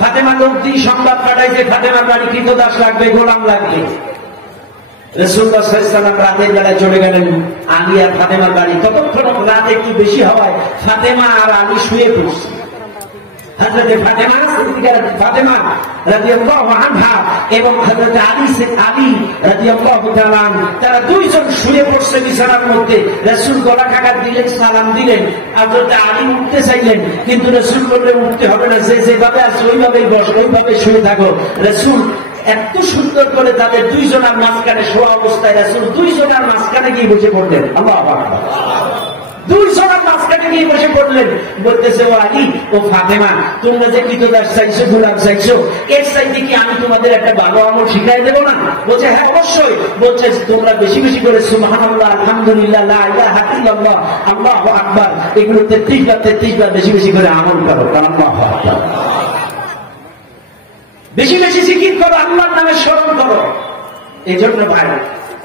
ফাতেমা লোক দিয়ে সংবাদ পাঠাইছে, ফাতেমার বাড়ি কৃতদাস লাগবে, গোলাম লাগবে। রাসূলুল্লাহ সাল্লাল্লাহু আলাইহি ওয়াসাল্লাম রাতের বেলায় চলে গেলেন আলী আর ফাতেমার বাড়ি। ততক্ষণ রাত একটু বেশি হওয়ায় ফাতেমা আর আলী শুয়ে পড়ছে। হযরতে ফাতেমা রাদিয়াল্লাহু আনহা এবং হযরতে আলী রাদিয়াল্লাহু তাআলা তারা দুইজন শুয়ে পড়ছে বিছানার মধ্যে। রাসূল গলা কাকার দিলেন, সালাম দিলেন। হযরতে আলী উঠতে চাইলেন, কিন্তু রাসূল বললেন উঠতে হবে না, যেভাবে আছে ওইভাবেই বসো, ওইভাবে শুয়ে থাকো। রাসূল এত সুন্দর করে তাদের দুইজনের মাঝখানে শোয়া অবস্থায় রাসূল দুইজনের মাঝখানে গিয়ে বসে পড়লেন। আল্লাহু আকবার। দুইজনের মাঝখানে গিয়ে বসে পড়লেন। বলতেছে, ও আলী, ও ফাতেমা, তোমরা যে কৃতদাস চাইছো, গোলাম চাইছো, এর চাইতে কি আমি তোমাদের একটা ভালো আমল শিখাই দেবো না? বলছে, হ্যাঁ অবশ্যই। বলছে, তোমরা বেশি বেশি করে সুবহানাল্লাহ, আলহামদুলিল্লাহ, লা ইলাহা ইল্লাল্লাহ, আল্লাহু আকবার, এগুলো 33 বার বেশি বেশি করে আমল করো। কারণ আল্লাহু আকবার, বেশি বেশি জিকির করো, আল্লাহর নামে স্মরণ করো। এই জন্য ভাই,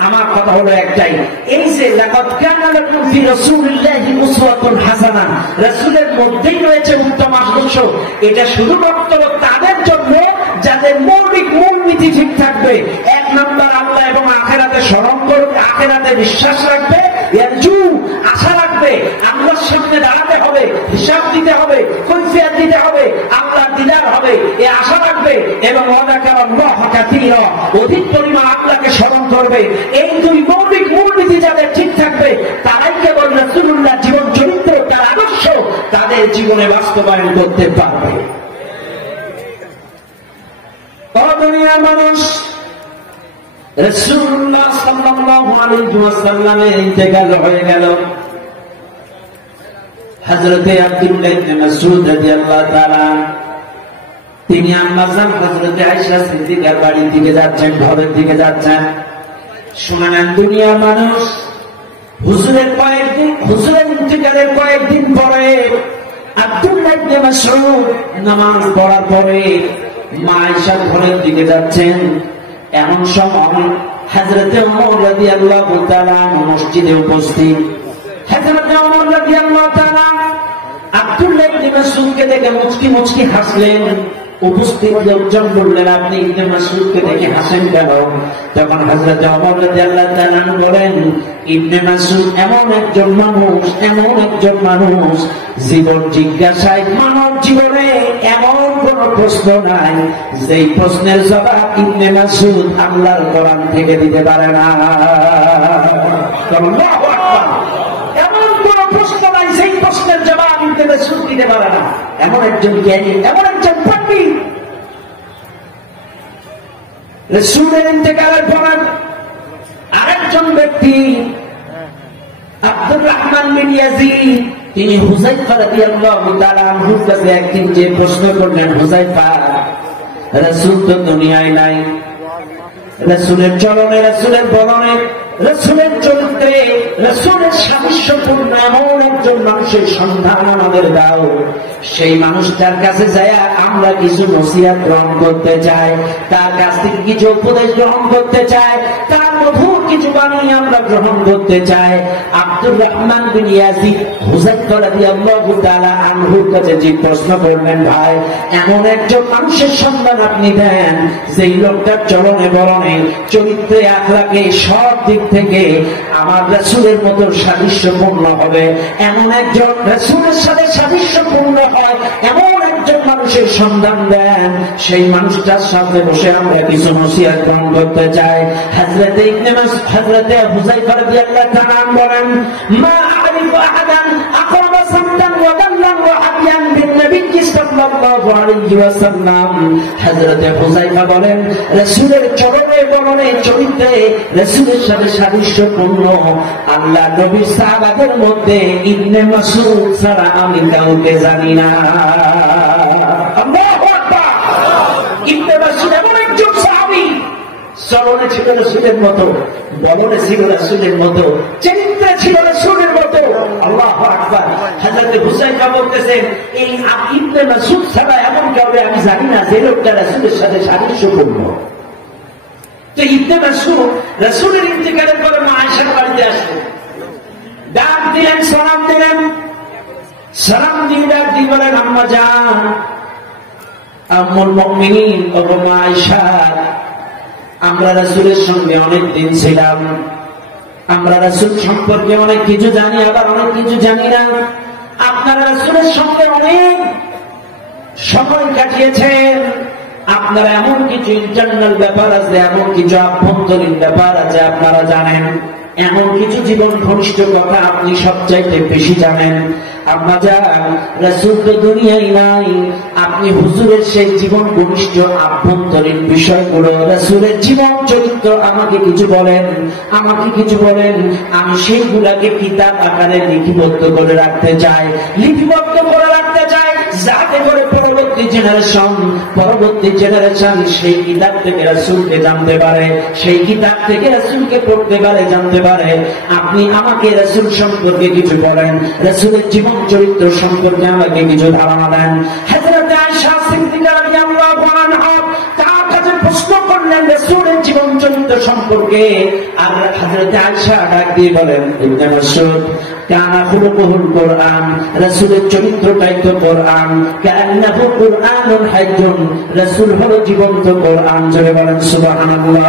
আমার কথা হলো একটাই, এই যে লাকাদ কানা লাকুম ফি রাসূলিল্লাহি উসওয়াতুন হাসানাহ, রাসূলের মধ্যেই রয়েছে উত্তম আদর্শ। এটা শুধুমাত্র তাদের জন্য যাদের মৌলিক মূলনীতি ঠিক থাকবে। এক নাম্বার, আল্লাহ এবং আখিরাতে স্মরণ করবে, আখিরাতে বিশ্বাস রাখবে, ইয়ারজু আশা রাখবে, আল্লাহর সামনে দাঁড়াতে হবে, হিসাব দিতে হবে, কৈফিয়ত দিতে হবে, আল্লাহর দিদার হবে, এই আশা রাখবে। এবং ওয়াযাকারাল্লাহ কাসীরা, অধিক পরিমাণ আল্লাহকে স্মরণ করবে। এই দুই মৌলিক মূলনীতি যাদের ঠিক থাকবে, তারাই কেবল রাসূলুল্লাহ জীবন চরিত্র, তার আদর্শ তাদের জীবনে বাস্তবায়ন করতে পারবে। মানুষ। রাসূলুল্লাহ সাল্লাল্লাহু আলাইহি ওয়াসাল্লামের ইন্তেকাল হয়ে গেল। হযরতে আব্দুল্লাহ ইবনে মাসউদ রাদিয়াল্লাহু তাআলা তিনি আম্মাজান হযরতে আয়েশা সিদ্দিকার বাড়ির দিকে যাচ্ছেন, ঘরের দিকে যাচ্ছেন। শুনলেন দুনিয়ার মানুষ, হুজুরের ইন্তেকালের কয়েকদিন পরে আব্দুল্লাহ ইবনে মাসউদ নামাজ পড়ার পরে মা আয়েশা ঘরের দিকে যাচ্ছেন। এমন সময় হযরতে ওমর রাদিয়াল্লাহু তাআলা মসজিদে উপস্থিত। হযরতে ওমর রাদিয়াল্লাহু তাআলা আব্দুল্লাহ ইবনে মাসউদকে দেখে মুচকি মুচকি হাসলেন। উপস্থিত লোকজন বললেন, আপনি ইবনে মাসউদকে দেখে হাসেন কেন? তখন হযরত ওমর রাদিয়াল্লাহু তাআলা বলেন, ইবনে মাসউদ এমন একজন মানুষ জীবন জিজ্ঞাসায় মানব জীবনে এমন কোন প্রশ্ন নাই যেই প্রশ্নের জবাব ইবনে মাসউদ আল্লাহর কোরআন থেকে দিতে পারে না। আল্লাহু আকবার। এমন কোন প্রশ্ন নাই সেই প্রশ্নের জবাব ইবনে মাসউদ দিতে পারে না। এমন একজন জ্ঞানী, এমন একজন পণ্ডিত। রাসূলের ইন্তেকালের পর আরেকজন ব্যক্তি আব্দুর রহমান বিন ইয়াজিদ, তিনি হুযায়ফা রাদিয়াল্লাহু তাআলা আনহুর কাছে একদিন যে প্রশ্ন করলেন, হুযায়ফা, রাসূল তো দুনিয়ায় নাই, রাসূলের চরণে, রাসূলের বরণে, রাসূলের চরিত্রে, রাসূলের সাদৃশ্যপূর্ণ এমন একজন মানুষের সন্ধান আমাদের দাও। সেই মানুষটার কাছে যায় আমরা কিছু নসিহত গ্রহণ করতে চাই, তার কাছ থেকে কিছু উপদেশ গ্রহণ করতে চাই, তার মধুর কিছু বাণী আমরা গ্রহণ করতে চাই। আব্দুর রহমান বিন ইয়াজিদ হুযায়ফা রাদিয়াল্লাহু তাআলা আনহুর কাছে যে প্রশ্ন করলেন, ভাই এমন একজন মানুষের সন্ধান আপনি দেন যেই লোকটার চরণে বরণে, চরিত্রে, আখলাকে, সব দিক থেকে আমার রাসূলের মতো সাদৃশ্যপূর্ণ হবে, এমন একজন রাসূলের সাথে সাদৃশ্যপূর্ণ হয় এমন একজন মানুষের সন্ধান দেন। সেই মানুষটার সাথে বসে আমরা কিছু নসিহত গ্রহণ করতে চাই। হযরতে হুযায়ফা রাদিয়াল্লাহু তাআলা বলেন, মা আ'রিফু আহাদান আকরাবা সামতান ওয়া দাল্লান ওয়া হাদিয়ান বিন-নবী সাল্লাল্লাহু আলাইহি ওয়াসাল্লাম। হযরতে হুযায়ফা বলেন, রাসূলের চরণে বরণে, চরিত্রে রাসূলের সাথে সাদৃশ্যপূর্ণ আল্লাহ নবীর সাহাবাদের মধ্যে ইবনে মাসউদ ছাড়া আমি কাউকে জানি না। আল্লাহু আকবার। ইবনে মাসউদ এমন একজন সাহাবী, চরণে ছিল রাসূলের মতো, বরণে ছিল রাসূলের মতো, চরিত্রে ছিল রাসূলের মতো। আল্লাহু আকবার। হযরত হুযায়ফা বলতেছেন, এই ইবনে মাসউদ ছাড়া এমন কাউকে আমি জানি না যে লোকটা রাসূলের সাথে সাদৃশ্যপূর্ণ। তো ইবনে মাসউদ রাসূলের ইন্তেকালের পরে মা আয়েশার বাড়িতে আসলেন, ডাক দিলেন, সালাম দিলেন, সালাম দিয়ে ডাক দিয়ে বলেন, আম্মা জান, আম্মুল মুমিনিন, ও মা আয়েশা, আমরা রাসূলের সঙ্গে অনেক দিন ছিলাম, আমরা রাসূল সম্পর্কে অনেক কিছু জানি, আবার অনেক কিছু জানি না। আপনারা রাসূলের সঙ্গে অনেক সময় কাটিয়েছেন, আপনারা এমন কিছু ইন্টারনাল ব্যাপার আছে, এমন কিছু আভ্যন্তরীণ ব্যাপার আছে আপনারা জানেন, এমন কিছু জীবন ঘনিষ্ঠ কথা আপনি সবচাইতে বেশি জানেন। আম্মা জান, রাসূল তো দুনিয়ায় নাই, আপনি হুজুরের সেই জীবন ঘনিষ্ঠ আভ্যন্তরীণ বিষয়গুলো, রাসূলের জীবন চরিত্র আমাকে কিছু বলেন, আমাকে কিছু বলেন। আমি সেইগুলাকে কিতাব আকারে লিপিবদ্ধ করে রাখতে চাই, লিপিবদ্ধ করে রাখতে চাই, যাতে করে পরবর্তী জেনারেশন সেই কিতাব থেকে রাসূলকে জানতে পারে, সেই কিতাব থেকে রাসূলকে পড়তে পারে, জানতে পারে। আপনি আমাকে রাসূল সম্পর্কে কিছু বলেন, রাসূলের জীবন চরিত্র সম্পর্কে আমাকে কিছু ধারণা দেন। হযরত আয়েশা সিদ্দিকা রাদিয়াল্লাহু আনহা তার কাছে প্রশ্ন করলেন রাসূলের জীবন চরিত্র সম্পর্কে। আর হযরত আয়েশা ডাক দিয়ে বলেন, ইবনে মাসউদ, কানা খুলুকুল কুরআন, রাসূলের চরিত্রটাই তো কুরআন, কান্নাহু কুরআনুন হাইয়ুন, রাসূল হলো জীবন্ত কুরআন। জোরে বলেন সুবহানাল্লাহ।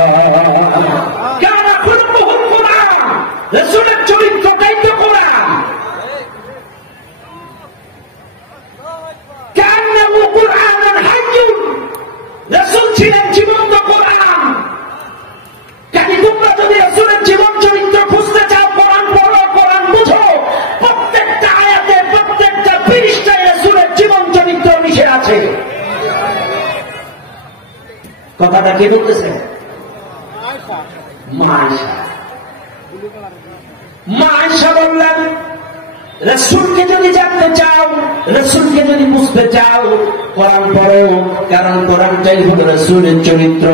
কানা খুলুকুল কুরআন, রাসূলের চরিত্রটাই তো কুরআন, কান্নাহু কুরআনুন হাইয়ুন, রাসূল ছিলেন জীবন্ত কুরআন। কাজে তোমরা যদি রাসূলের জীবন চরিত্র খুঁজতে চাও, কোরআন পড়ো, কোরআন বুঝো, প্রত্যেকটা আয়াতে, প্রত্যেকটা পৃষ্ঠায় রাসূলের জীবন চরিত্র মিশে আছে। কথাটা কে বলতেছে? মা আয়েশা। মা আয়েশা বললেন, রাসূলকে যদি জানতে চাও, রাসূলকে যদি বুঝতে চাও, কোরআন পড়ো, কারণ কোরআনটাই হলো রাসূলের চরিত্র,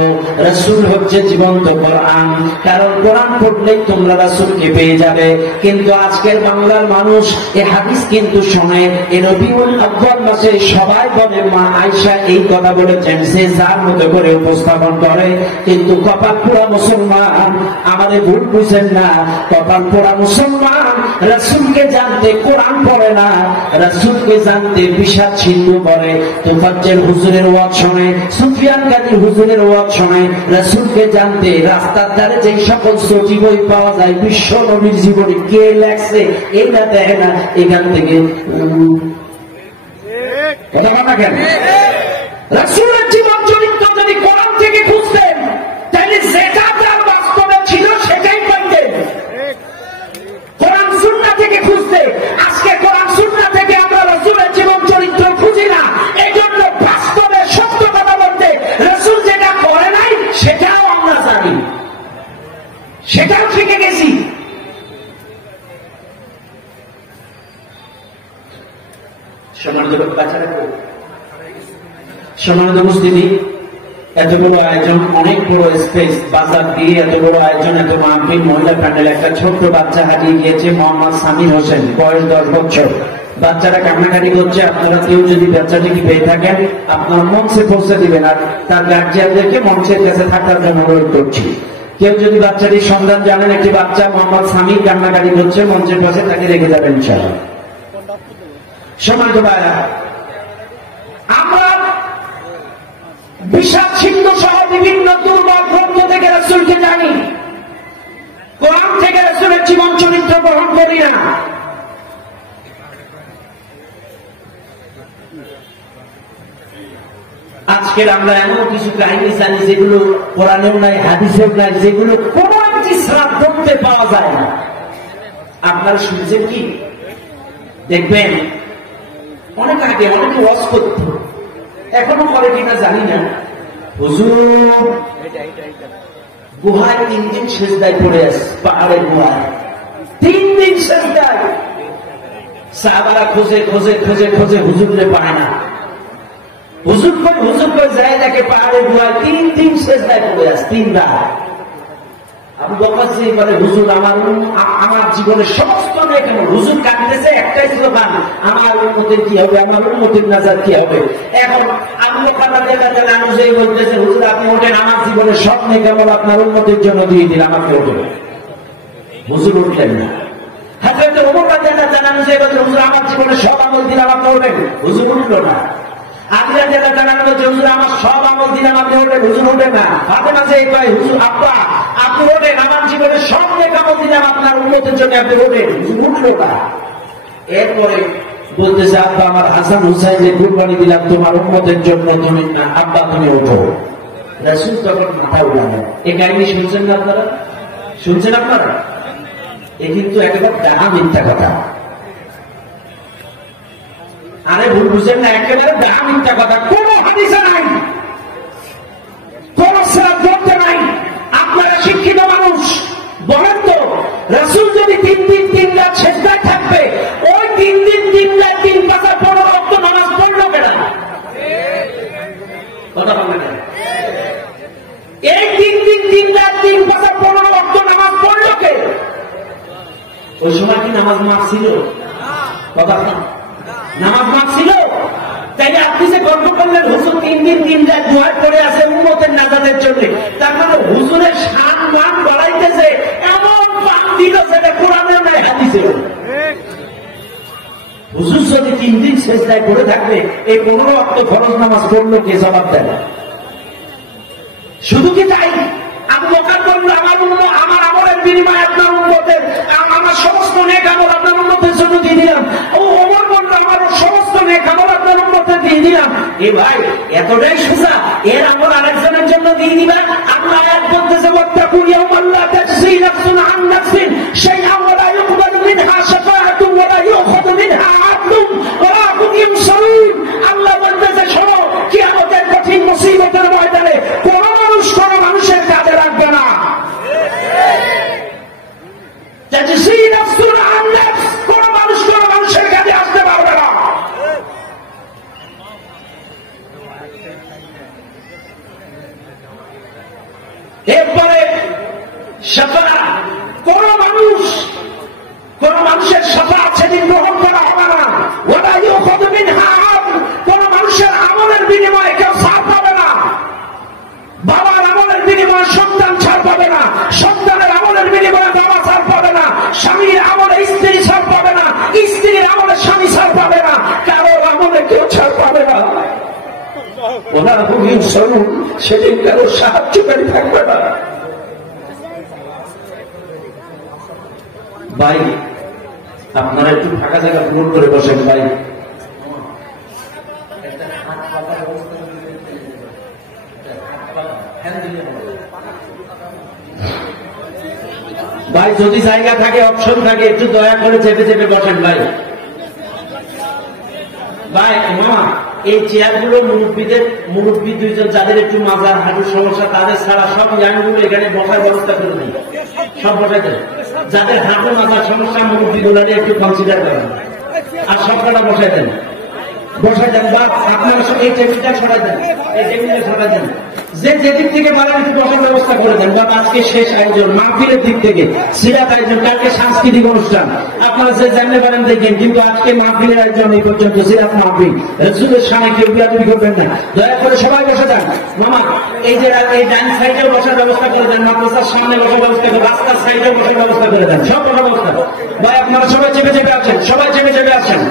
রাসূল হচ্ছে জীবন্ত কোরআন, কারণ কোরআন পড়লেই তোমরা রাসূলকে পেয়ে যাবে। কিন্তু আজকের বাংলার মানুষ এই হাদিস কিন্তু শোনে, এই রবিউল আউয়াল মাসে সবাই বলে মা আয়েশা এই কথা বলেছেন, সে যার মতো করে উপস্থাপন করে। কিন্তু কপাল পোড়া মুসলমান, আমাদের ভুল বুঝেন না, কপাল পোড়া মুসলমান রাসূলকে জানতে কোরআন পড়ে না, রাসূলকে জানতে বিষাদ সিন্ধু পড়ে, তোফাজ্জল হুজুরের ওয়াজ শোনে, সুফিয়ান কাদির হুজুরের ওয়াজ শোনে। রাসূলকে জানতে রাস্তার ধারে যে সকল সজীব বই পাওয়া যায়, বিশ্ব নবীর জীবনী কে লেখছে এটা দেখে না, এখান থেকে কথা বলা কেন? রাসূলের জীবন চরিত্র যদি কোরআন থেকে খুঁজতেন, তাহলে যেটা তার বাস্তবে ছিল সেটাই পাইতেন। কোরআন সুন্নাহ থেকে খুঁজতে, আজকে কোরআন সুন্নাহ থেকে আমরা রাসূলের জীবন চরিত্র খুঁজি না। এই জন্য বাস্তবে সত্য কথা বলতে, রাসূল যেটা করে নাই সেটাও আমরা জানি, সেটাও শিখে গেছি। সম্মানিত বাচ্চারা, সম্মানিত উপস্থিতি, এত বড় আয়োজন, অনেক বড় স্পেস, বাজার দিয়ে এত বড় আয়োজন, এত মাহফিল, মহিলা প্যান্ডেল, একটা ছোট্ট বাচ্চা হারিয়ে গিয়েছে, মোহাম্মদ সামির হোসেন, বয়স 10 বছর। বাচ্চারা কান্নাকাটি করছে। আপনারা কেউ যদি বাচ্চাটিকে পেয়ে থাকেন, আপনার মঞ্চে পৌঁছে দিবেন, আর তার গার্জিয়ানদেরকে মঞ্চের কাছে থাকার জন্য অনুরোধ করছি। কেউ যদি বাচ্চাটির সন্ধান জানেন, একটি বাচ্চা মোহাম্মদ সামির কান্নাকাটি করছে, মঞ্চের পাশে তাকে রেখে যাবেন ইনশাআল্লাহ। সম্মানিত ভাইরা, আমরা বিষাদ সিন্ধু সহ বিভিন্ন দুর্বল গ্রন্থ থেকে রাসূলকে জানি, কোরআন থেকে রাসূলের জীবন চরিত্র গ্রহণ করি না। আজকের আমরা এমন কিছু কাহিনী জানি যেগুলো কোরআনেও নাই, হাদিসেও নাই, যেগুলো কোন একটি শ্রাপ করতে পাওয়া যায় না। আপনারা শুনছেন কি? দেখবেন অনেক আগে অনেকে ওয়াজ করত, এখনো করে কিনা জানি না, হুজুর গুহায় 3 দিন সেজদায় পড়ে আছে, পাহাড়ের গুহায় 3 দিন সেজদায়। সাহাবারা খোঁজে খোঁজে খোঁজে খোঁজে হুজুরে পায় না। হুজুর কই যায় দেখে পাহাড়ের গুহায় 3 দিন সেজদায় পড়ে আছে, 3 রাত। আবু বকর যে বলে, হুজুর আমার জীবনের সমস্ত নেক আমল, হুজুর কাঁদতেছে, একটাই স্লোগান, আমার উম্মতের কি হবে, আমার উম্মতের নাজাত কি হবে। এখন আবু বকর রাদিয়াল্লাহু তাআলা আনহু যেই বলতেছে, হুজুর আপনি ওঠেন, আমার জীবনের সব নেক আমল আপনার উম্মতের জন্য দিয়ে দিন, আমাকে ওঠেন। হুজুর উঠলেন না। হযরত ওমর রাদিয়াল্লাহু তাআলা আনহু যেই বলতেন, হুজুর আমার জীবনের সব আমল দিলাম, আপনি ওঠেন। হুজুর উঠলো না। আলী রাদিয়াল্লাহু তাআলা আনহু বলছেন, হুজুর আমার সব আমল দিলাম, আপনি ওঠেন। হুজুর ওঠেন না। ফাতেমা যেই কয়, হুজুর আব্বা আপনি ওঠেন, আমার জীবনের সব নেক আমল দিলাম আপনার উম্মতের জন্য, আপনি ওঠেন। হুজুর উঠলো না। এরপরে বলতেছে, আব্বা আমার হাসান হুসাইনের কুরবানি দিলাম তোমার উম্মতের জন্য, তুমি না, আব্বা তুমি ওঠো। রাসূল তখন মাথা উঠালেন। এই কাহিনী শুনছেন না আপনারা? শুনছেন আপনারা? এ কিন্তু একেবারে ডাহা মিথ্যা কথা। আরে ভুল বুঝেন না, একেবারে ডাহা মিথ্যা কথা। কোন হাদিসে নাই, কোন শ্রাপ গ্রন্থে নাই। আপনারা শিক্ষিত মানুষ, বলেন তো, রাসূল যদি 3 দিন 3 রাত সেজদায় থাকবে, ওই 3 দিন 3 রাত 3 পাঁচা 15 ওয়াক্ত নামাজ পড়লো কেন? কথা বলেন না। এই 3 দিন 3 রাত 3 পাঁচা 15 ওয়াক্ত নামাজ পড়লো কে? ওই সময় কি নামাজ মাফ ছিল? কথা না, নামাজ মাফ ছিল? তাইলে আপনি যে গল্প করলেন হুজুর 3 দিন 3 রাত দোয়া করে আছে উম্মতের নাজাতের জন্য, তার মানে হুজুরের শান মান বাড়াইতেছে এমন পান দিল যেটা কোরআনের নাই, হাদিসেও। হুজুর যদি 3 দিন সেজদায় করে থাকবে, এই 15 ওয়াক্ত ফরজ নামাজ পড়লো কে? জবাব দেন। শুধু কি তাই? আবু বকর বলল, আমার আমলের বিনিময়ে আপনার উম্মতের, আমার সমস্ত নেক আমল আপনার উম্মতের জন্য দিয়ে দিলাম। ও ওমর বলল, আমার সমস্ত নেক আমল আপনার উম্মতের দিয়ে দিলাম। এ ভাই এতটাই সোজা, এর আমল আরেকজনের জন্য দিয়ে দিবেন? আল্লাহ আয়াত বলতেছে, ওয়াত্তাকু ইয়াওমান লা তাজজি নাফসুন আন নাফসিন শাইআন ওয়া লা ইউকবালু মিনহা শাফাআতুন ওয়া লা ইউখাযু মিনহা আদলুন ওয়া লা হুম ইউনসারুন। আল্লাহ বলতেছে, শোনো, কিয়ামতের কঠিন মুসিবতের ময়দানে কোন স্বামীর আমলে স্ত্রী ছাড় পাবে না, স্ত্রীর আমলে স্বামী ছাড় পাবে না, কারো আমলে কেউ ছাড় পাবে না। ওনার হুমিন স্বরূপ সেদিন কারো সাহায্যকারী থাকবে না। ভাই আপনারা একটু ফাঁকা জায়গা পূরণ করে বসেন। ভাই ভাই যদি জায়গা থাকে, অপশন থাকে, একটু দয়া করে চেপে চেপে বসেন। ভাই ভাই মামা এই চেয়ারগুলো মুরব্বী দুইজন যাদের একটু মাজার হাঁটুর সমস্যা তাদের ছাড়া সব ইয়াংগুলো এখানে বসার ব্যবস্থা করে দিন, সব বসাই দেন। যাদের হাঁটু মাজার সমস্যা মুরব্বী গুলো একটু কনসিডার করেন আর সবকটা বসাই দেন, বসাই দেন। বা আপনারা সব এই টেবিলটা সরাই দেন, এই টেবিলটা সরাই দেন। যে যেদিক থেকে পারেন একটু বসার ব্যবস্থা করে দেন। বা আজকে শেষ আয়োজন মাহফিলের দিক থেকে সিরাত আয়োজন, কালকে সাংস্কৃতিক অনুষ্ঠান, আপনারা যে জানতে পারেন দেখেন। কিন্তু আজকে মাহফিলের আয়োজন এই পর্যন্ত, সিরাত মাহফিল। রাসূলের সামনে কেউ বিয়াদবি করবেন না, দয়া করে সবাই বসে যান। মামা এই যে এই ডান সাইডেও বসার ব্যবস্থা করে দেন, মাদ্রাসার সামনে বসার ব্যবস্থা করে, রাস্তার সাইডেও বসার ব্যবস্থা করে দেন, সব বসার ব্যবস্থা। ভাই আপনারা সবাই চেপে চেপে আছেন, সবাই চেপে চেপে আছেন।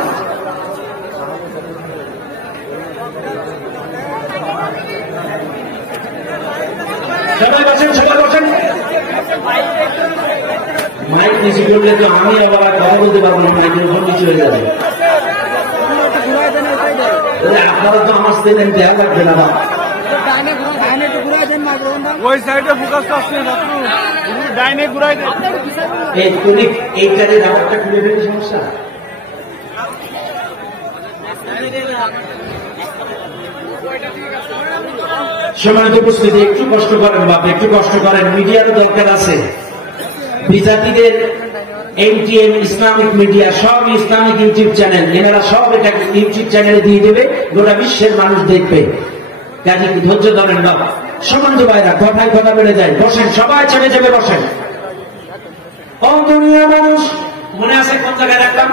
সবাই বসেন, সবাই বসেন। মাইক নিচে করলে তো আমি আবার কথা বলতে পারবো না, মাইক্রোফোন নিচে হয়ে যাবে। আপনারা তো আমার স্টেজেন দেওয়া লাগবে না। ওই সাইডে ফোকাস আসছে না, ডাইনে ঘুরাই দেন। এইটারে ব্যাপারটা খুলে ফেলে সমস্যা। সম্মানিত উপস্থিতি, একটু কষ্ট করেন বাপ, একটু কষ্ট করেন। মিডিয়ারও দরকার আছে। বিজাতিদের এনটিএম ইসলামিক মিডিয়া, সব ইসলামিক ইউটিউব চ্যানেল, এনারা সব এটা ইউটিউব চ্যানেলে দিয়ে দেবে, গোটা বিশ্বের মানুষ দেখবে। কাজে ধৈর্য ধরেন বাবা। সম্মানিত ভাইরা, কথায় কথা বেড়ে যায়, বসেন সবাই, চেপে চেপে বসেন। ও দুনিয়া মানুষ, মনে আছে কোন জায়গায় রাখলাম?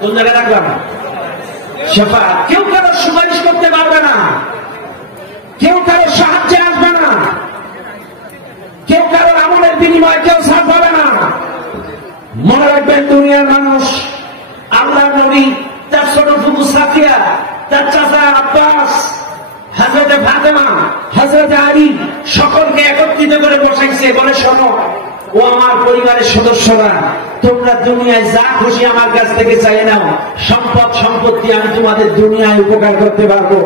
কোন জায়গায় রাখলাম? শাফাআত। কেউ কারো সুপারিশ করতে পারবে না, কেউ কারো সাহায্যে আসবে না, কেউ কারো আমলের বিনিময়ে কেউ ছাড় পাবে না। মনে রাখবেন দুনিয়ার মানুষ, আল্লাহর নবী, তার ছোট ফুফু সাফিয়া, তার চাচা আব্বাস, হযরতে ফাতেমা, হযরতে আলী, সকলকে একত্রিত করে বসাইছে, বলে শোনো ও আমার পরিবারের সদস্যরা, তোমরা দুনিয়ায় যা খুশি আমার কাছ থেকে চাই নাও, সম্পদ সম্পত্তি আমি তোমাদের দুনিয়ায় উপকার করতে পারবো,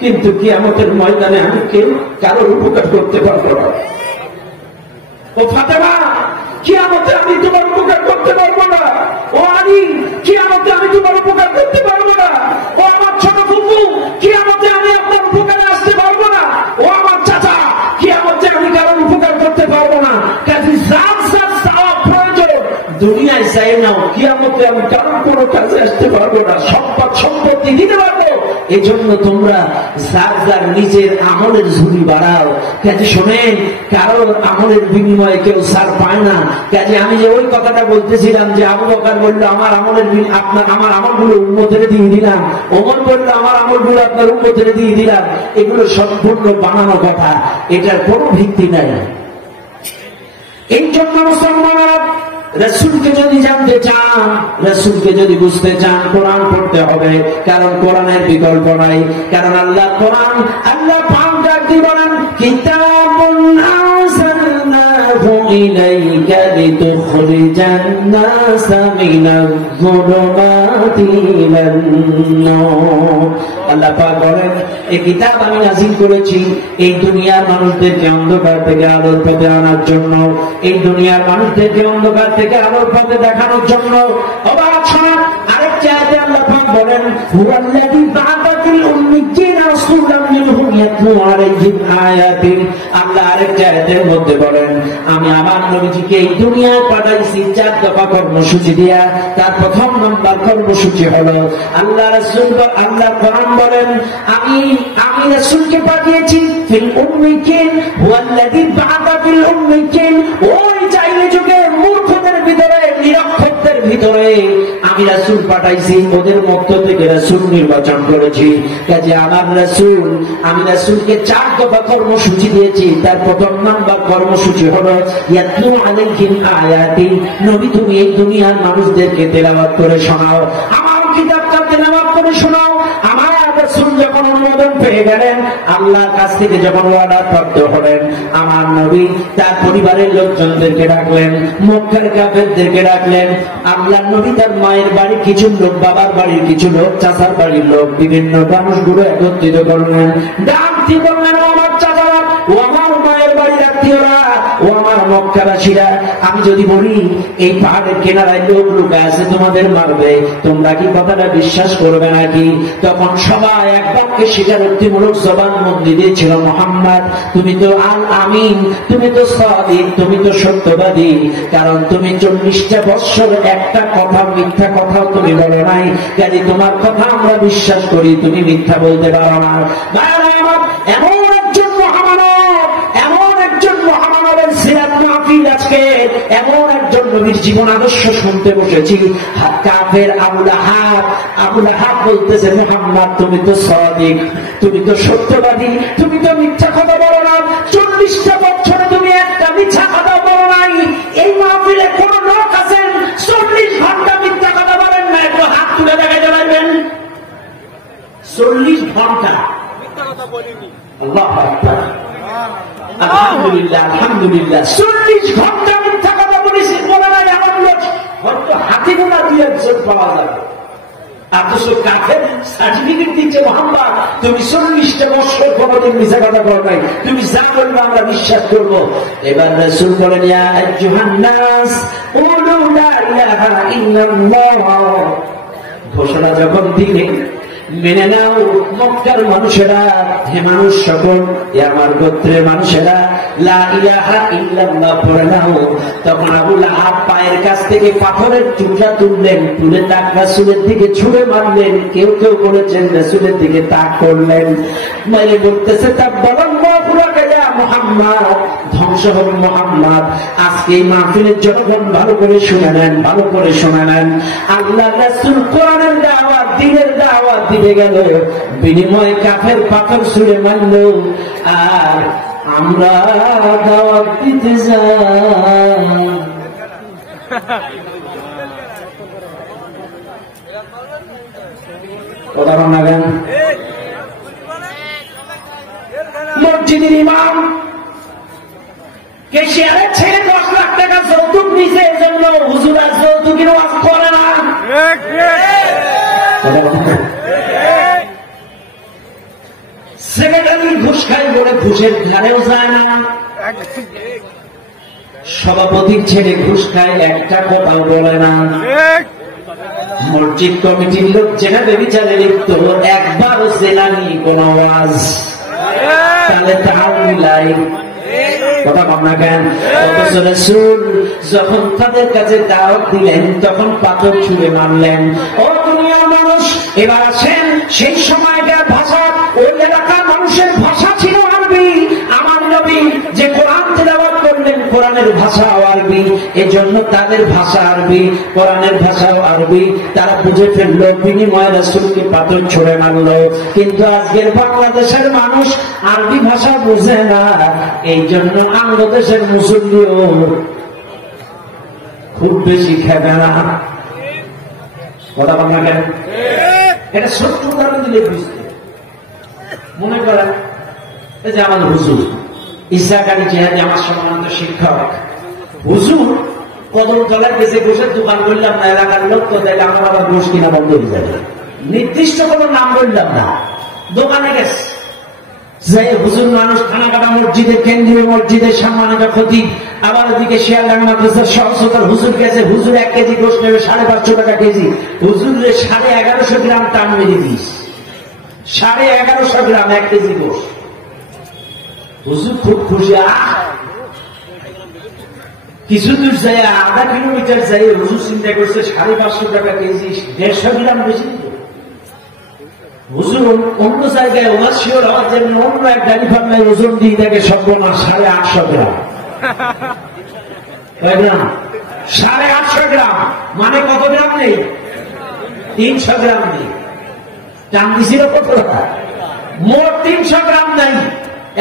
কিন্তু কিয়ামতের ময়দানে আমি কেউ কারোর উপকার করতে পারবো না। ও ফাতেমা, কিয়ামতে আমি তোমার উপকার করতে পারবো না। ও আলী, কিয়ামতে আমি তোমার উপকার করতে পারবো না। ও আমার ছোট ফুফু, কিয়ামতে আমি আপনার উপকারে আসতে পারবো না। ও আমার চাচা, কিয়ামতে আমি কারোর উপকার করতে পারবো না। কাজে যার যার চাওয়া প্রয়োজন দুনিয়ায় চাই নাও, কিয়ামতে আমি কারোর কোনো কাজে আসতে পারবো না, সম্পদ সম্পত্তি দিতে পারবো। এই জন্য তোমরা যার যার নিজের আমলের ঝুলি বাড়াও। কাজে শোনেন, কারোর আমলের বিনিময়ে কেউ ছাড় পায় না। কাজে আমি যে ওই কথাটা বলতেছিলাম যে আবু বকর বলল আমার আমলের আমার আমলগুলো উম্মতের দিয়ে দিলাম, ওমর বলল আমার আমলগুলো আপনার উম্মতের দিয়ে দিলাম, এগুলো সম্পূর্ণ বানানো কথা, এটার কোনো ভিত্তি নাই। এই জন্য মুসলমানরা রাসূলকে যদি জানতে চান, রাসূলকে যদি বুঝতে চান, কোরআন পড়তে হবে, কারণ কোরআনের বিকল্প নাই। কারণ আল্লাহ কোরআন, আল্লাহ পাক ডাক দিয়ে বলেন, কিতাবুন আনজালনাহু ইলাইকা লিতুখরিজান নাসা মিনাজ যুলুমাতি ইলান নূর। আল্লাহ পাক বলেন, এই কিতাব আমি নাযিল করেছি এই দুনিয়ার মানুষদেরকে অন্ধকার থেকে আলোর পথে আনার জন্য, এই দুনিয়ার মানুষদেরকে অন্ধকার থেকে আলোর পথে দেখানোর জন্য। অবাক শোনা, আরেকটা আয়াতে আল্লাহ পাক বলেন, হুয়াল্লাযী বা'আসা ফিল উম্মিয়্যিনা রাসূলাম মিনহুম ইয়াতলু আলাইহিম আয়াতি। আল্লাহ আরেকটা আয়াতের মধ্যে বলেন, আমি আমার নবীজিকে এই দুনিয়ায় পাঠাইছি 4 দফা কর্মসূচি দিয়া। তার প্রথম নম্বর কর্মসূচি হলো আল্লাহ রাসূল, আল্লাহ কোরআন বলেন, আমি রাসূলকে পাঠিয়েছি ফিল উম্মিয়্যিন, হুয়াল্লাযী বা'আসা ফিল উম্মিয়্যিন। ওই জাইলে যুগে মূর্খদের ভিতরে, নিরক্ষরদের ভিতরে আমি আমি রাসূল পাঠাইছি, ওদের মধ্য থেকে রাসূল নির্বাচন করেছি। কাজে আমার রাসূল, আমি রাসূলকে 4 দফা কর্মসূচি দিয়েছি। তার প্রথম নাম্বার কর্মসূচি হলো ইয়াতলু আলাইহিম আয়াতি, নবী তুমি এই দুনিয়ার মানুষদেরকে তেলাওয়াত করে শোনাও, আমার কিতাবটা তেলাওয়াত করে শোনাও। আমার রাসূল যখন অনুমোদন পেয়ে গেলেন, আল্লাহর কাছ থেকে যখন ওয়াদা প্রাপ্ত হলেন, আমার নবী তার পরিবারের লোকজনদেরকে ডাকলেন, মক্কার কাফেরদেরকে ডাকলেন। আল্লাহর নবী তার মায়ের বাড়ির কিছু লোক, বাবার বাড়ির কিছু লোক, চাচার বাড়ির লোক, বিভিন্ন মানুষগুলো একত্রিত করলেন। ডাক দিয়ে বললেন, ও আমার চাচারা, ও আমার মায়ের বাড়ির আত্মীয়রা, ও আমার মক্কাবাসীরা, আমি যদি বলি এই পাহাড়ের কিনারায় লোক লুকায় আছে, তোমাদের মারবে, তোমরা কি কথাটা বিশ্বাস করবে নাকি? তখন সবাই এক বাক্যে স্বীকারোক্তিমূলক জবানবন্দি দিয়েছিল, মুহাম্মদ তুমি তো আল আমিন, তুমি তো সাদিক, তুমি তো সত্যবাদী, কারণ তুমি 40টা বৎসর একটা কথা, মিথ্যা কথাও তুমি বলো নাই, কাজে তোমার কথা আমরা বিশ্বাস করি, তুমি মিথ্যা বলতে পারো না। এমন একজন মহামানব, এমন একজন মহামানবের সিরাত মাহফিল আজকে, এমন একজন নবীর জীবন আদর্শ শুনতে বসেছি। কাফের আবু লাহাব বলতেছে, মুহাম্মদ তুমি তো সাদিক, তুমি তো সত্যবাদী, তুমি তো মিথ্যা কথা বলো না, 40টা বছরে তুমি একটা মিথ্যা কথা বলো নাই। এই মাহফিলে কোন লোক আছেন 40 ঘন্টা মিথ্যা কথা বলেন না? একটু হাত তুলে দেখাতে পারবেন? 40 ঘন্টা মিথ্যা কথা বলিনি। আল্লাহু আকবার, আলহামদুলিল্লাহ, আলহামদুলিল্লাহ। 40 ঘন্টা মিথ্যা কথা বলেছি, বলে নাই এমন লোক হয়তো হাতে গোনা 2-1 পাওয়া যাবে। অথচ কাফের সার্টিফিকেট দিচ্ছে, মুহাম্মদ তুমি 40টা বছর কোনদিন মিথ্যা কথা বলো নাই, তুমি যা বলবে আমরা বিশ্বাস করবো। এবার রাসূল বলেন, ইয়া আইয়ুহান নাস কুলু লা ইলাহা ইল্লাল্লাহ, ঘোষণা যখন দিলেন, মেনে নাও মক্কার মানুষেরা, হে মানুষ সকল, এ আমার গোত্রের মানুষেরা, লা ইলাহা ইল্লাল্লাহ পড়ে নাও। তখন আবু লাহাব পায়ের কাছ থেকে পাথরের টুকরা তুললেন, তুলে তাক রাসূলের দিকে ছুঁড়ে মারলেন। কেউ কেউ বলেছেন রাসূলের দিকে তাক করলেন, মেরে বলতেছে তাব্বাল্লাহু লাকা ইয়া মুহাম্মদ, ধ্বংস হবে মুহাম্মদ। আজকে এই মাহফিলের জনগণ ভালো করে শুনে নেন, ভালো করে শুনে নেন। আল্লাহ রাসূল কোরআনের দাওয়াত, দ্বীনের দাওয়াত দিতে গেল, বিনিময়ে কাফের পাথর ছুঁড়ে মারল, আর আমরা দাওয়াত দিতে যাই। কথা না গান, মসজিদের ইমাম কেশিয়ারের ছেলে 10 লাখ টাকা যৌতুক নিছে, এজন্য হুজুর আর যৌতুকের ওয়াজ করে না। সেক্রেটারি ঘুষ খায় বলে ঘুষের ধারেও যায় না, সভাপতির ছেলে ঘুষ খায়, একটা কথাও বলে না। মসজিদ কমিটির লোক জেনা বেবিচারে লিপ্ত, একবারও জেনানি কোন ওয়াজ, তাহলে তাও মিলাই কথা ভাবনা কেন? অথচ রাসূল যখন তাদের কাছে দাওয়াত দিলেন, তখন পাথর ছুঁড়ে মারলেন। ও দুনিয়ার মানুষ, এবার আসেন সেই সময়কার ভাষা, ওই এলাকার মানুষের ভাষা ছিল আরবি। আমার নবী যে কোরআন তেলাওয়াত করলেন, কোরআনের ভাষাও আরবি, এজন্য তাদের ভাষা আরবি, কোরআনের ভাষাও আরবি। তারা বুঝে ফেললো, বিনিময়ে রাসূলকে পাথর ছুঁড়ে মারলো। কিন্তু আজকের বাংলাদেশের মানুষ আরবি ভাষা বুঝে না, এই জন্য বাংলাদেশের মুসল্লিও খুব বেশি খেবে না। কথা বল না কেন? এটা ছোট্ট উদাহরণ দিলে বুঝতে, মনে করেন এই যে আমাদের হুজুর ইসাকারী জিহাদ জামাত সম্মানিত শিক্ষক, হুজুর কদমতলায় গেছে, গোশের দোকান করলাম না, এলাকার লোক তো দেখে আমার আবার গোশ কিনা বন্ধ হয়ে যাবে, নির্দিষ্ট কোনো নাম বললাম না, দোকানে গেছে যে হুজুর মানুষ থানাকাটা মসজিদের, কেন্দ্রীয় মসজিদের সম্মানিত খতিব, আবার ওদিকে শিয়ালডাঙ্গা মাদ্রাসার সহস্রতার হুজুর গেছে। হুজুর 1 কেজি গোশ নেবে 550 টাকা কেজি, হুজুরের 1150 গ্রাম টান মেরে দিস, 1150 গ্রাম 1 কেজি গোশ। হুজুর খুব খুশি। কিছু দূর যায়, আধা কিলোমিটার যাই, হুজুর চিন্তা করছে 550 টাকা কেজি, 150 গ্রাম বেশি। হুজুর অন্য জায়গায় ওনার শিওর হওয়ার জন্য অন্য এক গাড়ি ফাটলায় ওজন দিয়ে থাকে সর্বনাশ 850 গ্রাম। 850 গ্রাম মানে কত গ্রাম নেই? 300 গ্রাম দিয়ে টান দিছিল কত টাকা? মোট 300 গ্রাম নাই।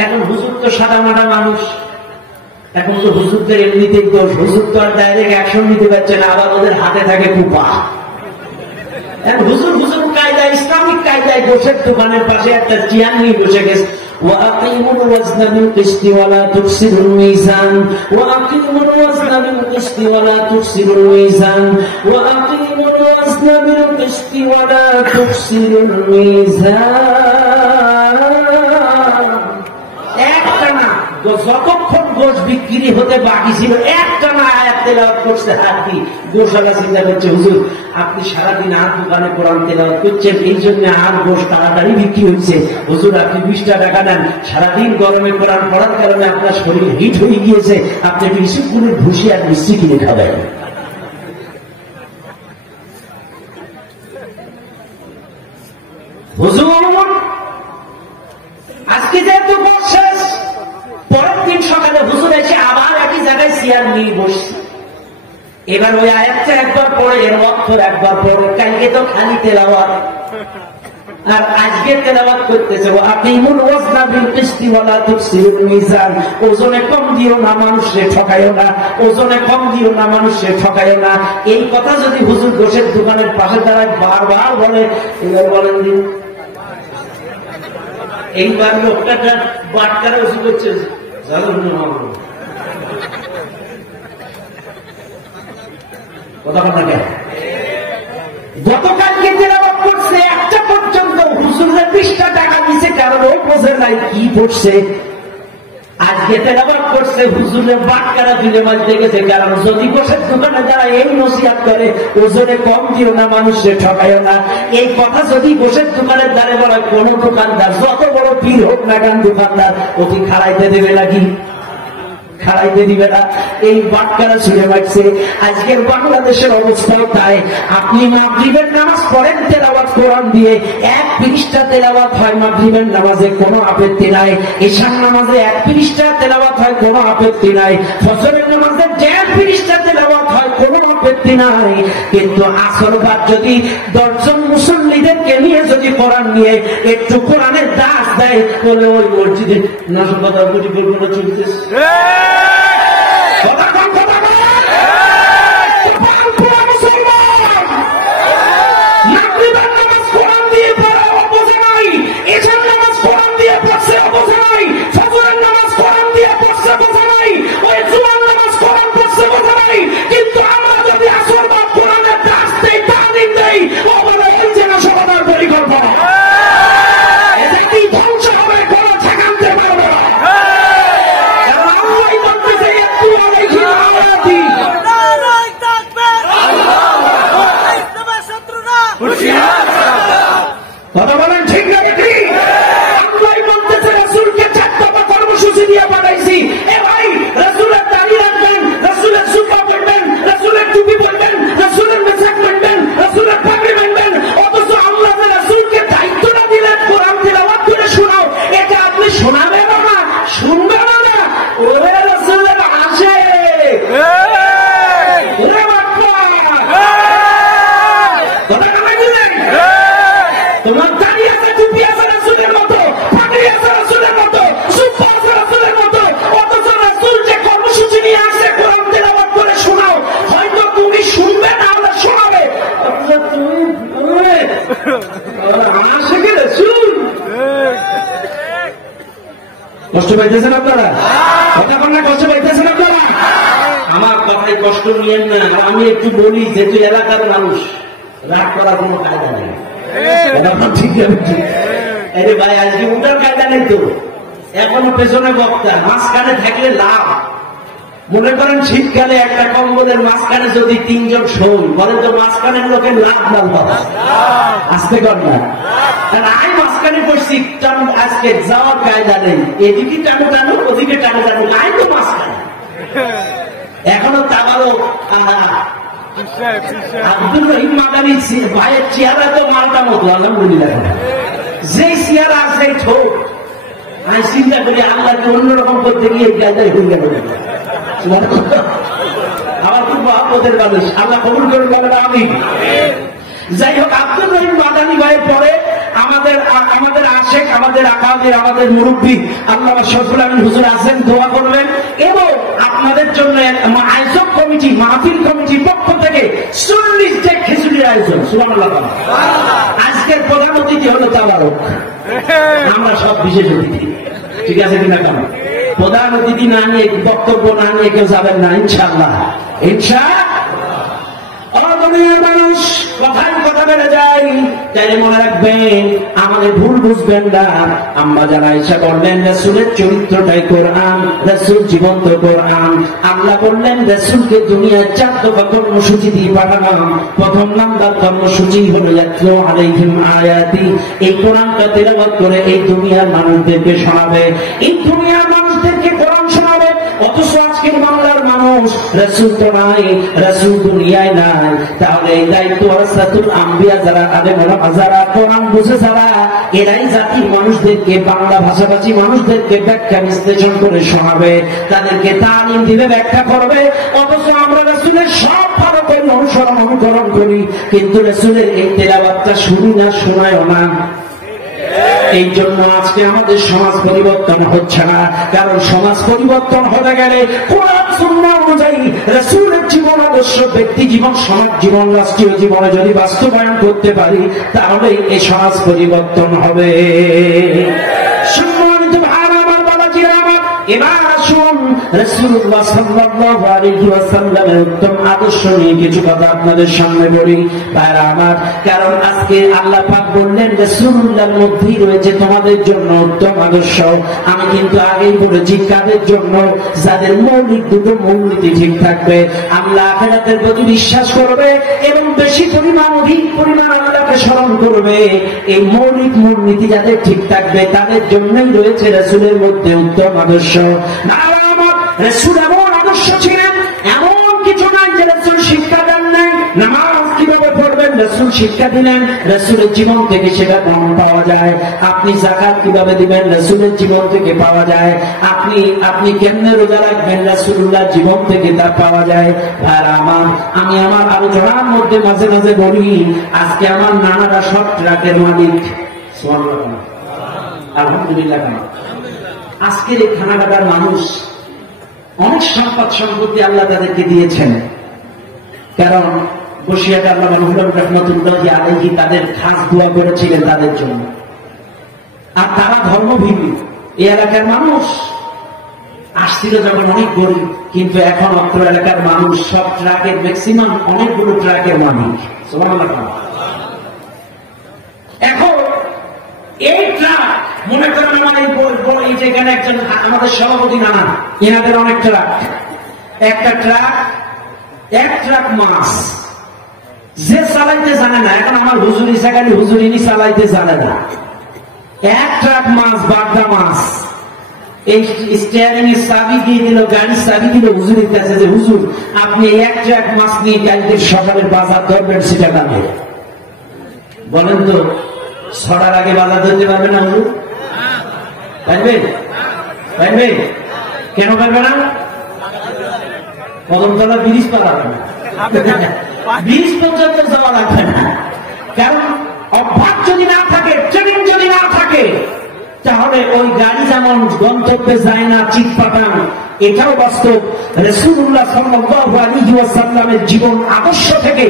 এখন হুজুর তো সাদা মাটা মানুষ, এখন তো হুজুরদের এমনিতেই দোষ, হুজুর তো আর ডাইরেক্ট অ্যাকশন নিতে পারছে না, আবার ওদের হাতে থাকে কুপা। হুজুর হুজুর কায়দায়, ইসলামিক কায়দায় গোশের দোকানের পাশে একটা চেয়ার নিয়ে বসে গেছে। وأقيموا الوزن بالقسط ولا تخسروا الميزان وأقيموا الوزن بالقسط ولا تخسروا الميزان وأقيموا الوزن بالقسط ولا تخسروا الميزان। একটানা যতক্ষণ গোশ বিক্রি হতে বাকি ছিল একটানা আয়াত তেলাওয়াত করছে হাত দিয়ে। গোশালা চিন্তা করছে, হুজুর আপনি সারাদিন আর দোকানে কোরআন তেলাওয়াত করছেন, এই জন্য আর গোশ তাড়াতাড়ি বিক্রি হচ্ছে। হুজুর আপনি 20টা টাকা নেন, সারাদিন গরমে কোরআন পড়ার কারণে আপনার শরীর হিট হয়ে গিয়েছে, আপনি একটু ইসুকুলের ভুসি আর মিষ্টি কিনে খাবেন। হুজুর আজকে যেহেতু গোশ শেষ, পরের দিন সকালে হুজুর এসে আবার একই জায়গায় চেয়ার নিয়ে বসছে। এবার ওই আয়াতটা একবার পড়ে, এর অর্থ একবার পড়ে। কালকে তো খালি তেলাওয়াত, আর আজকে তেলাওয়াত করতেছে আকিমুল ওয়াজনা বিল কিসতি ওয়ালা তুকসিরুল মিজান। ওজনে কম দিও না, মানুষে ঠকায়ও না, ওজনে কম দিও না, মানুষে ঠকায়ও না। এই কথা যদি হুজুর গোশের দোকানের পাশে দাঁড়ায় বারবার বলে, এবার বলেন দিন এইবার লোকটা বাটকারে ওষুধ করছে, গতকালকে তেলাওয়াত করছে একটা পর্যন্ত, হুজুরের 20টা টাকা দিছে, কারণ ও বোঝে নাই কি পড়ছে। আজকে তেলাওয়াত করছে, হুজুরের বাটকারা দিলে মাঝে গেছে, কারণ যদি গোশের দোকানে যারা এই নসিহত করে ওজনে কম দিও না, মানুষের ঠকায়ও না, এই কথা যদি গোশের দোকানের দ্বারে বলে, কোন দোকানদার যত বড় পীর হোক না কেন দোকানদার ওকে খাড়াইতে দেবে নাকি? খাড়াইতে দিবে না। এই বাটকারা ছুড়ে মারছে। আজকের বাংলাদেশের অবস্থাও তাই। আপনি মাগরিবের নামাজ পড়েন তেলাওয়াত কোরআন দিয়ে, 1 পৃষ্ঠা তেলাওয়াত হয় মাগরিবের নামাজে, কোনো আপত্তি নাই। ঈশার নামাজে 1 পৃষ্ঠা তেলাওয়াত হয়, কোনো আপত্তি নাই। ফজরের নামাজে 1 পৃষ্ঠা তেলাওয়াত হয়, কোনো আপত্তি নাই। কিন্তু আসর বাদ যদি 10 জন মুসল্লিদেরকে নিয়ে যদি কোরআন নিয়ে একটু কোরআনের দাস দেয়, বলে ওই মসজিদে নাশকতা গুটি পরিমাণে চলতেছে। কিন্তু আমরা যদি আসর বা কোরআনের দাস দেই, তালিম দেই, ও বলে এই যেন সমাধান পরিকল্পনা এটাকেই ধ্বংস হবে, কোনো ঠেকাতে পারবে না। কথা বলেন ঠিক না? আমরাই বলতেছে রাসূলকে 4 দফা কর্মসূচি দিয়ে পাঠাইছি। এ ভাই, রাসূলের দাড়ি রাখবেন, রাসূলের জুব্বা পরবেন, রাসূলের টুপি পরবেন, রাসূলের মেসাক মানবেন, রাসূলের পাগড়ি মানবেন, অথচ আল্লাহ যে রাসূলকে দায়িত্বটা দিলেন কোরআন তিলাওয়াত করে শোনাও, এটা আপনি শোনাবেন না, শুনবেন না। ওরে রাসূলের আসে তোমার দাড়ি আছে, টুপি আছে রাসূলের মতো, পাগড়ি আছে রাসূলের মতো, জুব্বা আছে রাসূলের মতো, অথচ রাসূল যে কর্মসূচি নিয়ে আসে কোরআন তেলাওয়াত করে শোনাও, হয়তো তুমি শুনবে না, আমরা শোনাবে। তুমি আসে কি রাসূল? কষ্ট পাইতেছেন আপনারা? কথা বল না, কষ্ট পাইতেছেন আপনারা? আমার কথায় কষ্ট নিয়েন না। আমি একটু বলি, যেহেতু এলাকার মানুষ, রাগ করার কোনো কায়দা নেই। ঠিক আছে ভাই, আজকে উঠার কায়দা নেই তো, এখনো পেছনে বক্তা, মাঝখানে থাকলে লাভ। মনে করেন শীতকালে একটা কম্বলের মাঝখানে যদি 3 জন শোন, বলে তো মাঝখানের লোকের লাভ না লাভ? আসতে কর না, আমি মাঝখানে বসছি, আজকে যাওয়ার কায়দা নেই, এদিকে টানো টানো, ওদিকে টানো টানো, নাই তো মাঝখানে। এখনো তাবারও আব্দুল রহিম মাদানী ভাইয়ের চেহারা তো মালটা মতো, আলহামদুলিল্লাহ। যেই চেহারা আছে ঠোক, আমি চিন্তা করি আল্লাহকে অন্যরকম করতে গিয়ে গাজায় হয়ে গেল। আমার খুব মহাপতের মানুষ, আল্লাহ কবুল করে গেল। আমি যাই হোক, আব্দুর রহিম মাদানী ভাইয়ের পরে আমাদের আশেক, আমাদের আকাদের, আমাদের মুরব্বী আল্লামা শরীফুল আমিন হুজুর আছেন, দোয়া করবেন। এবং আপনাদের জন্য আয়োজক কমিটি, মাহফিল কমিটির পক্ষ থেকে 40টা খিচুড়ির আয়োজন। সুবহানাল্লাহ। আজকের প্রধান অতিথি হলো তাবারক, আমরা সব বিশেষ অতিথি, ঠিক আছে কিনা? কেন প্রধান অতিথি না নিয়ে, বক্তব্য না নিয়ে কেউ যাবেন না ইনশাআল্লাহ। মানুষ কথায় কথা বেড়ে যায়, তাই মনে রাখবেন, আমাদের ভুল বুঝবেন না। আম্মা যারা ঈশা বললেন রাসূলের চরিত্রটাই কোরআন, রাসূল জীবন্ত কোরআন। আল্লাহ বললেন রাসূলকে দুনিয়ার 4 দফা কর্মসূচি দিয়ে পাঠালাম। প্রথম নাম্বার কর্মসূচি হলো ইয়াতলু আলাইহিম আয়াতি, এই কোরআনটা তেলাওয়াত করে এই দুনিয়ার মানুষদেরকে শোনাবে, এই দুনিয়ার মানুষদেরকে কোরআন শোনাবে। অথচ আজকের বাংলার মানুষ রাসূল তো নাই, রাসূল দুনিয়ায় নাই। তাহলে এই দায়িত্ব ওয়ারাসাতুল আম্বিয়া যারা আলেম ওলামা যারা কোরআন বুঝে যারা, এরাই জাতির মানুষদেরকে, বাংলা ভাষাভাষী মানুষদেরকে ব্যাখ্যা বিশ্লেষণ করে শোনাবে, তাদেরকে তালিম দিবে, ব্যাখ্যা করবে। অথচ আমরা রাসূলের সব ভালো করে অনুকরণ করি, কিন্তু রাসূলের এই তেলাওয়াতটা শুনি না, শোনায়ও না। এই জন্য আজকে আমাদের সমাজ পরিবর্তন হচ্ছে না। কারণ সমাজ পরিবর্তন হতে গেলে কোরআন সুন্নাহ অনুযায়ী রাসূলের জীবন আদর্শ, ব্যক্তি জীবন, সমাজ জীবন, রাষ্ট্রীয় জীবনে যদি বাস্তবায়ন করতে পারি, তাহলে এই সমাজ পরিবর্তন হবে। সম্মানিত ভাইরা আমার, বাবাজিরা আমার, এবার আসুন রাসূলুল্লাহ সাল্লাল্লাহু আলাইহি ওয়াসাল্লামের উত্তম আদর্শ নিয়ে কিছু কথা আপনাদের সামনে বলি ভাইরা আমার। কারণ আজকে আল্লাহ পাক বললেন রাসূলুল্লাহর মধ্যেই রয়েছে তোমাদের জন্য উত্তম আদর্শ। আমি কিন্তু আগেই বলেছি কাদের জন্য? যাদের মৌলিক দুটো মূলনীতি ঠিক থাকবে, আল্লাহ আখিরাতের প্রতি বিশ্বাস করবে এবং বেশি পরিমাণ, অধিক পরিমাণ আল্লাহকে স্মরণ করবে। এই মৌলিক মূলনীতি যাদের ঠিক থাকবে, তাদের জন্যই রয়েছে রাসূলের মধ্যে উত্তম আদর্শ। রাসূল এমন আদর্শ ছিলেন, এমন কিছু নাই যে রাসূল শিক্ষা দেন নাই। নামাজ কিভাবে পড়বেন রাসূল শিক্ষা দিলেন, রাসূলের জীবন থেকে সেটা প্রমাণ পাওয়া যায়। আপনি যাকাত কিভাবে দিবেন রাসূলের জীবন থেকে পাওয়া যায়। আপনি কেমনে রোজা রাখবেন রাসূলুল্লাহর জীবন থেকে তা পাওয়া যায়। আর আমি আমার আলোচনার মধ্যে মাঝে মাঝে বলি, আজকে আমার নানারা সব ট্রাকের মালিক। সুবহানাল্লাহ, আলহামদুলিল্লাহ। আজকের এই খানাগাদার মানুষ, অনেক সম্পদ সম্পত্তি আল্লাহ তাদেরকে দিয়েছেন। কারণ বসিয়াতে আল্লাহ রহমতুল্লাহি আলাইহি তাদের খাস দোয়া করেছিলেন তাদের জন্য। আর তারা ধর্মভিত্তিক এই এলাকার মানুষ আসছিল যখন অনেক গরিব, কিন্তু এখন অত্র এলাকার মানুষ সব ট্রাকের ম্যাক্সিমাম অনেকগুলো ট্রাকের মালিক। সুবহানাল্লাহ। এখন এই ট্রাক, মনে করেন আমার এই যেখানে একজন আমাদের সভাপতি নানা, এনাদের অনেক ট্রাক, একটা ট্রাক, 1 ট্রাক মাছ যে চালাইতে জানে না। এখন আমার হুজুরি সাকারি হুজুরিনি চালাইতে জানে না। 1 ট্রাক মাছ, বাগদা মাছ, এই স্টিয়ারিং এর চাবি দিয়ে দিল, গাড়ির চাবি দিল হুজুরের কাছে যে হুজুর আপনি 1 ট্রাক মাছ নিয়ে কালকে সকালের বাজার ধরবেন, সেটা দামে। বলেন তো 6টার আগে বাজার ধরতে পারবে না হুজুর? পারবে? পারবে? কেন পারবে না? কদমতলা ব্রিজ পাওয়া যাবে না, ব্রিজ পর্যন্ত যাওয়া লাগবে না। কারণ অভ্যাস যদি না থাকে, ট্রেনিং যদি না থাকে, তাহলে ওই গাড়ি যেমন গন্তব্যে যায় না, চিৎ পাঠান, এটাও বাস্তব। রাসূলুল্লাহ সাল্লাল্লাহু আলাইহি ওয়াসাল্লামের জীবন আদর্শ থেকে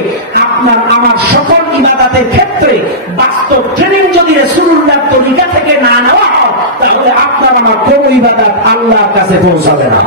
আপনার আমার সকল ইবাদতের ক্ষেত্রে বাস্তব ট্রেনিং যদি রাসূলুল্লাহর তরিকা থেকে না নেওয়া হয়, তাহলে আপনার আমার কোন ইবাদত আল্লাহর কাছে পৌঁছাবে না।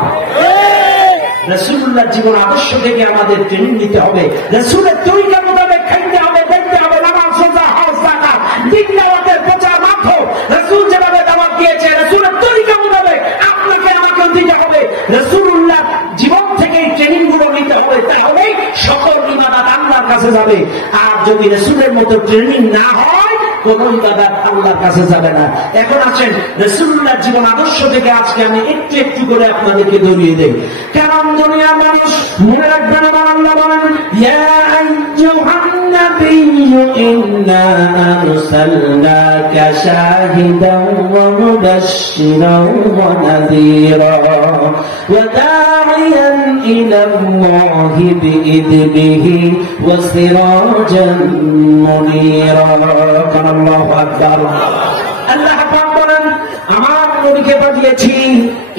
রাসূলুল্লাহর জীবন আদর্শ থেকে আমাদের ট্রেনিং নিতে হবে, রাসূলের তরিকা মোতাবেক খাইতে হবে, দেখতে হবে, নামাজ, রোজা, হজ, যাকাত, দিন দাওয়াতের প্রচার মাধ্যম রাসূল যেভাবে দাওয়াত দিয়েছে রাসূলের তরিকা মোতাবেক আপনাকে আমাকে দিতে হবে। রাসূলুল্লাহ জীবন থেকে ট্রেনিং গুলো নিতে হবে, তাহলে সকল ইবাদত আল্লাহর কাছে যাবে। আর যদি রাসূলের মতো ট্রেনিং না হয়, কোন ইবাদত আল্লাহর কাছে যাবে না। এখন আসেন রাসূলুল্লাহর জীবন আদর্শ থেকে আজকে আমি একটু একটু করে আপনাদেরকে ধরিয়ে দেই। কারণ দুনিয়ার মানুষ মনে রাখবেন, আমার আল্লাহ বলেন ইয়া আইয়ুহান নাবিয়্যু إنا أرسلناك شاهدا ومبشرا ونذيرا وداعيا إلى الله بإذنه وسراجا منيرا قال الله أكبر আল্লাহ পাক বলেন আমার নবীকে পাঠিয়েছি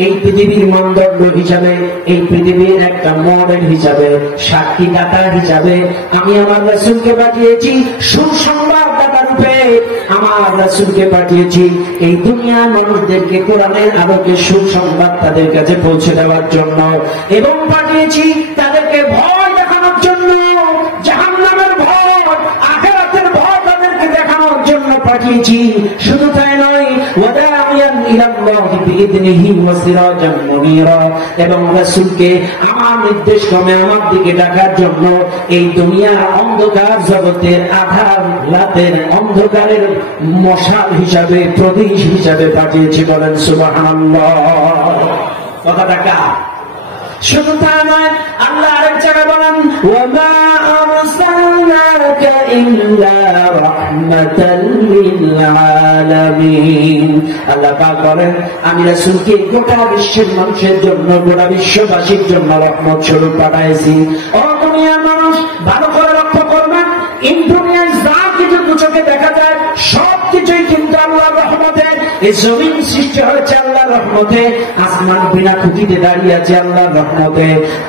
এই পৃথিবীর মানদণ্ড হিসাবে, এই পৃথিবীর একটা মডেল হিসাবে, সাক্ষীদাতা হিসাবে আমি আমার রাসূলকে পাঠিয়েছি। সুসংবাদদাতা রূপে আমার রাসূলকে পাঠিয়েছি এই দুনিয়ার মানুষদেরকে কোরআনের আলোকে সুসংবাদ তাদের কাছে পৌঁছে দেওয়ার জন্য, এবং পাঠিয়েছি তাদেরকে ভয় দেখানোর জন্য, জাহান্নামের ভয়, আখিরাতের ভয় তাদেরকে দেখানোর জন্য পাঠিয়েছি। শুধু তাই নয়, ওয়াদাইয়ান ইলাল্লাহি বিইذনিহি ওয়া সিরাজাম মুনীরা, এবং রাসূলকে আমার নির্দেশ ক্রমে আমার দিকে ডাকার জন্য এই দুনিয়ার অন্ধকার জগতের আধার রাতের অন্ধকারের মশাল হিসাবে, প্রদীপ হিসাবে পাঠিয়েছি। বলেন সুবহানাল্লাহ। কথাটা কার? শুধু তা নয়, আল্লাহ আরেক জায়গায় বলেন ওয়ামা আরসালনাকা ইল্লা রাহমাতাল লিল আলামিন। আল্লাহ পাক বলেন আমি রাসূলকে গোটা বিশ্বের মানুষের জন্য, গোটা বিশ্ববাসীর জন্য রহমত স্বরূপ পাঠাইছি। ও দুনিয়ার মানুষ, ভালো করে লক্ষ্য করবেন, এই দুনিয়ায় যা কিছু চোখে দেখা যায় সব কিছুই কিন্তু আল্লাহর রহমতে। এই জমিন সৃষ্টি হয়েছে আল্লাহর রহমতে, আসমান বিনা খুঁটিতে দাঁড়িয়ে আছে আল্লাহর রহমতে,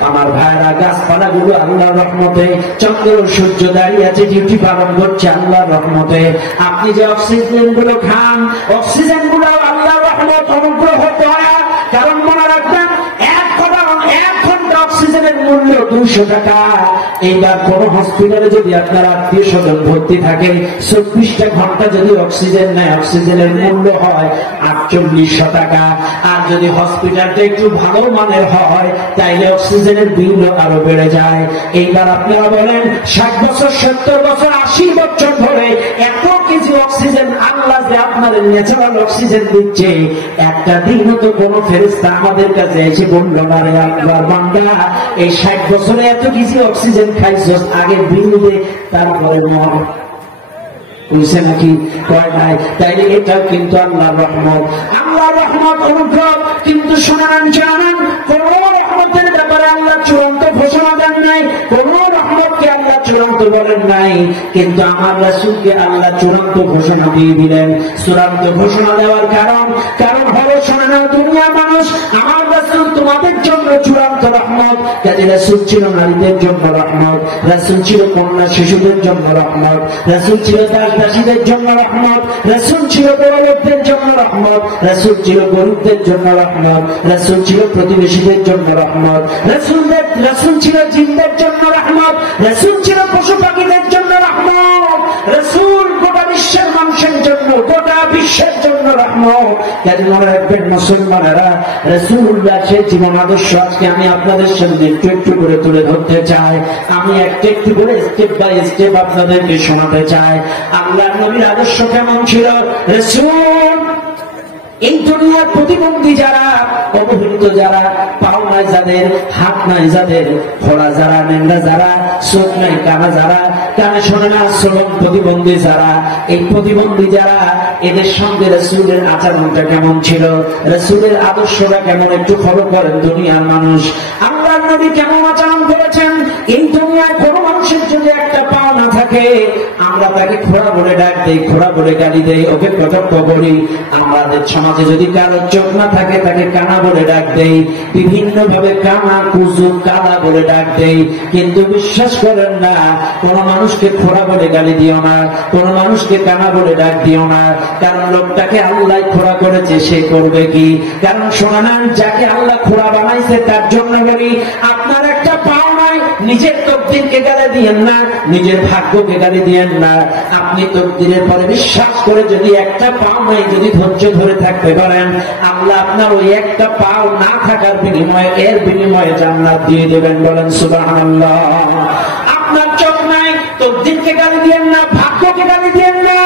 আমার ভাইরা গাছপালা গুলো আল্লাহর রহমতে, চন্দ্র সূর্য দাঁড়িয়ে আছে ডিউটি পালন করছে আল্লাহর রহমতে। আপনি যে অক্সিজেন গুলো খান, অক্সিজেন গুলো আল্লাহর রহমত, অনুগ্রহ দয়া। কারণ মনে রাখবেন, এক ঘন্টা অক্সিজেনের মূল্য 200 টাকা। এইবার কোন হসপিটালে যদি আপনার আত্মীয় স্বজন ভর্তি থাকে, 24টা ঘন্টা যদি অক্সিজেন নেয়, অক্সিজেনের মূল্য হয় 4800 টাকা। আর যদি হসপিটালটা একটু ভালো মানের হয়, তাইলে অক্সিজেনের বিল আরো বেড়ে যায়। এইবার আপনারা বলেন, 60 বছর, 70 বছর, 80 বছর ধরে এত কিছু অক্সিজেন আল্লাহ যে আপনাদের ন্যাচারাল অক্সিজেন দিচ্ছে, একটা দিনও তো কোন ফেরেশতা আমাদের কাছে এসে বলল না, রে আল্লাহর বান্দা, এই 60 বছরে এত কিছু অক্সিজেন খাইছস, আগে বিল দে তারপরে মর। বুঝছে নাকি? কয় নাই? তাইলে এটাও কিন্তু আল্লাহর রহমত, আল্লাহর রহমত, অনুগ্রহ। কিন্তু শোনান জানান, কোন রহমতের ব্যাপারে আল্লাহ চূড়ান্ত ঘোষণা দেন নাই, কোন রহমতকে আল্লাহ চূড়ান্ত বলেন নাই, কিন্তু আমার রাসূলকে আল্লাহ চূড়ান্ত ঘোষণা দিয়ে দিলেন। চূড়ান্ত ঘোষণা দেওয়ার কারণ হলো, শোনে না দুনিয়ার মানুষ, আমার রাসূল তোমাদের জন্য চূড়ান্ত রহমত। কাজে রাসূল ছিল নারীদের জন্য রহমত, রাসূল ছিল কন্যা শিশুদের জন্য রহমত, রাসূল ছিল দাসীদের জন্য রহমত, রাসূল ছিল বড় লোকদের জন্য রহমত, রাসূল ছিল গরিবদের জন্য রহমত, রাসূল ছিল প্রতিবেশীদের জন্য রহমত, রাসূল ছিল জিনদের জন্য রহমত, রাসূল ছিল পশু পাখিদের জন্য রহমত, রাসূল গোটা বিশ্বের মানুষের জন্য, গোটা বিশ্বের জন্য রহমত। কাজে মনে রাখবেন মুসলমানেরা, রাসূলুল্লাহ সেই জীবন আদর্শ আজকে আমি আপনাদের সামনে একটু একটু করে তুলে ধরতে চাই। আমি একটু একটু করে স্টেপ বাই স্টেপ আপনাদেরকে শোনাতে চাই আল্লাহর নবীর আদর্শ কেমন ছিল। রাসূল এই দুনিয়ার প্রতিবন্ধী যারা, অবহেলিত যারা, পাও নাই যাদের, হাত নাই যাদের, খোড়া যারা, নেংড়া যারা, চোখ নাই কানা যারা, কানে শোনে না, শ্রবণ প্রতিবন্ধী যারা, এই প্রতিবন্ধী যারা, এদের সঙ্গে রাসূলের আচরণটা কেমন ছিল, রাসূলের আদর্শটা কেমন, একটু ফলো করেন দুনিয়ার মানুষ। আল্লাহর নবী কেমন আচরণ করেছেন। এই দুনিয়ায় কোনো মানুষের যদি একটা পাও না থাকে, আমরা তাকে খোড়া বলে ডাক দেই, খোড়া বলে গালি দেই, ওকে কটাক্ষ করি। আমাদের সমাজে যদি কারো চোখ না থাকে, তাকে কানা বলে ডাক দেই, বিভিন্ন ভাবে কানা, কুজু, কালা বলে ডাক দেই। কিন্তু বিশ্বাস করেন না, কোন মানুষকে খোড়া বলে গালি দিও না, কোন মানুষকে কানা বলে ডাক দিও না। কারণ লোকটাকে আল্লাহ খোড়া করেছে, সে করবে কি? কারণ শোনান, যাকে আল্লাহ খোড়া বানাইছে তার জন্য গালি। আপনার একটা পাও নাই, নিজের তকদিরকে গালি দিয়েন না, নিজের ভাগ্যকে গালি দিয়েন না। আপনি তকদিরের পরে বিশ্বাস করে যদি একটা পাও নাই, যদি ধৈর্য ধরে থাকতে পারেন, আল্লাহ আপনার ওই একটা পাও না থাকার বিনিময়ে, এর বিনিময়ে জান্নাত দিয়ে দেবেন। বলেন সুবহানাল্লাহ। আপনার চোখ নাই, তকদিরকে গালি দিয়েন না, ভাগ্যকে গালি দিয়েন না,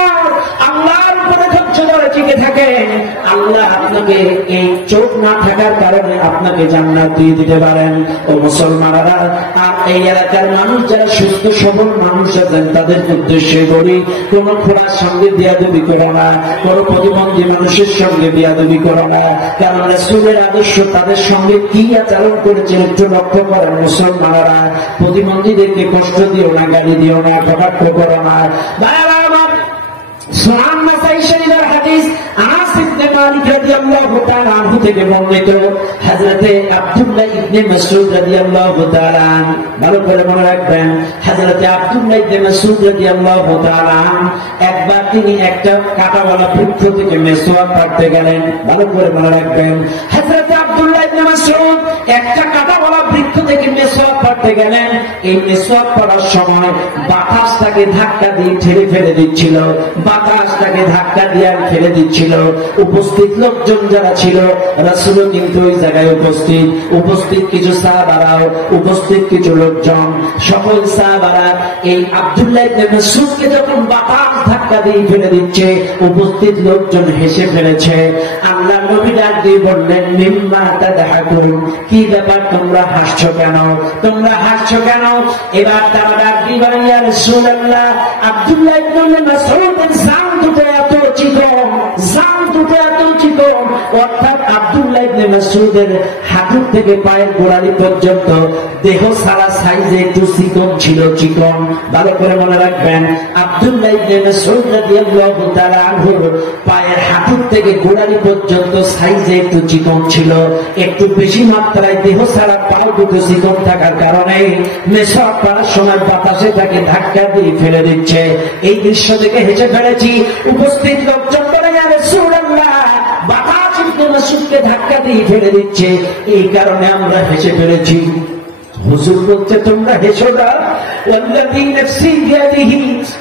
আল্লাহর উপরে ধৈর্য ধরে টিকে থাকেন। আল্লাহ আপনাকে আপনাকে এই চোখ না থাকার কারণে আপনাকে জান্নাত দিয়ে দিতে পারেন। ও মুসলমানেরা, আর এই এলাকার মানুষ যারা সুস্থ সবল মানুষ আছেন তাদের উদ্দেশ্যে বলি, কোন খোড়ার সঙ্গে বিয়াদবি করো না, কোন প্রতিবন্ধী মানুষের সঙ্গে বিয়াদবি করো না। কারণ রাসূলের আদর্শ তাদের সঙ্গে কি আচরণ করেছেন একটু লক্ষ্য করেন। মুসলমানেরা, প্রতিবন্ধীদেরকে কষ্ট দিও না, গালি দিও না, কটাক্ষ করো না। সুনান নাসাই শরীফের হাদিস আনাস ইবনে মালিক রাদিয়াল্লাহু তাআলা আনহু থেকে বর্ণিত, হযরতে আব্দুল্লাহ ইবনে মাসউদ রাদিয়াল্লাহু তাআলা, ভালো করে মনে রাখবেন, হযরতে আব্দুল্লাহ ইবনে মাসউদ রাদিয়াল্লাহু তাআলা একবার তিনি একটা কাঁটাওয়ালা বৃক্ষ থেকে মেসওয়াক পড়তে গেলেন। ভালো করে মনে রাখবেন, হযরতে আব্দুল্লাহ ইবনে মাসউদ একটা কাঁটাওয়ালা বৃক্ষ থেকে মেসওয়াক পড়তে গেলেন। এই মেসওয়াক পড়ার সময় বাতাস তাকে ধাক্কা দিয়ে ঠেলে ফেলে দিচ্ছিল, বাতাস তাকে ধাক্কা দিয়ে ফেলে দিচ্ছিল। উপস্থিত লোকজন যারা ছিল, রাসূলও কিন্তু ওই জায়গায় উপস্থিত কিছু সাহাবারাও, উপস্থিত কিছু লোকজন, সকল সাহাবারা এই আব্দুল্লাহ ইবনে মাসউদকে যখন বাতাস ধাক্কা দিয়ে ফেলে দিচ্ছে, উপস্থিত লোকজন হেসে ফেলেছে। আল্লাহর নবী ডাক দিয়ে বললেন, মিম্মা তাদহাকুন, কি ব্যাপার, তোমরা হাসছো কেন, তোমরা হাসছো কেন? এবার তারা ডাক দিয়ে বলেন, ইয়া রাসূলুল্লাহ, আব্দুল্লাহ ইবনে মাসউদের জান দুটো এত চিকন, জান দুটো এত চিকন, অর্থাৎ আব্দুল্লাহ ইবনে মাসউদের হাঁটু থেকে পায়ের গোড়ালি পর্যন্ত দেহ সারা সাইজে একটু চিকন ছিল, চিকন। ভালো করে মনে রাখবেন, আব্দুল্লাহ ইবনে মাসউদ রাদিয়াল্লাহু তাআলা আনহু পায়ের হাঁটু থেকে গোড়ালি পর্যন্ত সাইজে একটু চিকন ছিল, একটু বেশি মাত্রায় দেহ সারা পাও দুটো চিকন থাকার কারণে মেসওয়াক করার সময় বাতাসে তাকে ধাক্কা দিয়ে ফেলে দিচ্ছে। এই দৃশ্য দেখে হেসে ফেলেছি। উপস্থিত লোকজন বলে, ইয়া রাসূলুল্লাহ, বাতাস ইবনে মাসউদকে ধাক্কা দিয়ে ফেলে দিচ্ছে, এই কারণে আমরা হেসে ফেলেছি। হুজুর বলতে, তোমরা হেসো না, ওয়াল্লাযী নাফসি বিয়াদিহি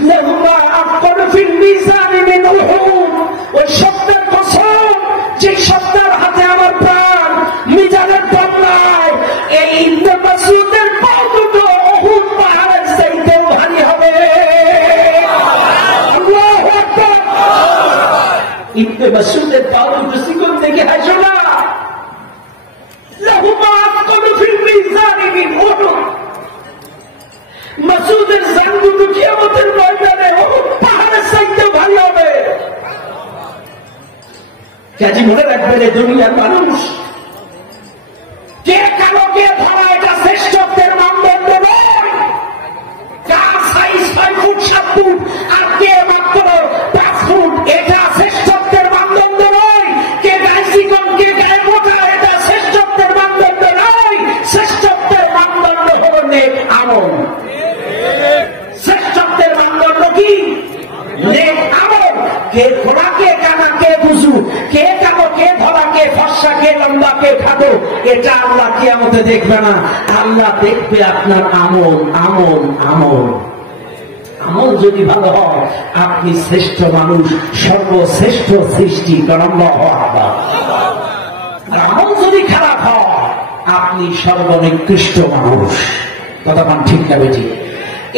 লাহুমা আফকালু ফিল মিজানি মিন উহুদ, ওই শব্দের কসম, যে শব্দের হাতে আমার প্রাণ, মিজানের পাল্লায় এই ইবনে মাসউদের পা দুটো উহুদ পাহাড়ের চাইতে ভারী হবে। আল্লাহু আকবার। ইবনে মাসউদের পা দুটো চিকন দেখে হাসো না, লাহুমা আফকালু ফিল মিজানি মিন উহুদ, মাসউদের জান দুটো কিয়ামতের ময়দানে উহুদ পাহাড়ের চাইতে ভারী হবে। কাজী মনে রাখবেন, এই দুনিয়ার মানুষ কে কালো কে ধরা এটা শ্রেষ্ঠত্বের মানদণ্ড নয়। কার সাইজ 6 ফুট 7 ফুট আর কে মাত্র 5 ফুট, এটা শ্রেষ্ঠত্বের মানদণ্ড নয়। কে গায়ে চিকন কে গায়ে মোটা, এটা শ্রেষ্ঠত্বের মানদণ্ড নয়। শ্রেষ্ঠত্বের মানদণ্ড হলো নেক আমল। শ্রেষ্ঠত্বের মানদণ্ড কি? নেক আমল। কে ঘোড়া কে কানা কে বুঝু, কে কালো কে ধরা কে ফর্সা কে লম্বা কে খাটো, এটা আল্লাহ কিয়ামতে দেখবে না। আল্লাহ দেখবে আপনার আমল। আমল আমল আমল যদি ভালো হয়, আপনি শ্রেষ্ঠ মানুষ, সর্বশ্রেষ্ঠ সৃষ্টি। আমল যদি খারাপ হয়, আপনি সর্বনিকৃষ্ট মানুষ। কতক্ষণ ঠিক না বেটি?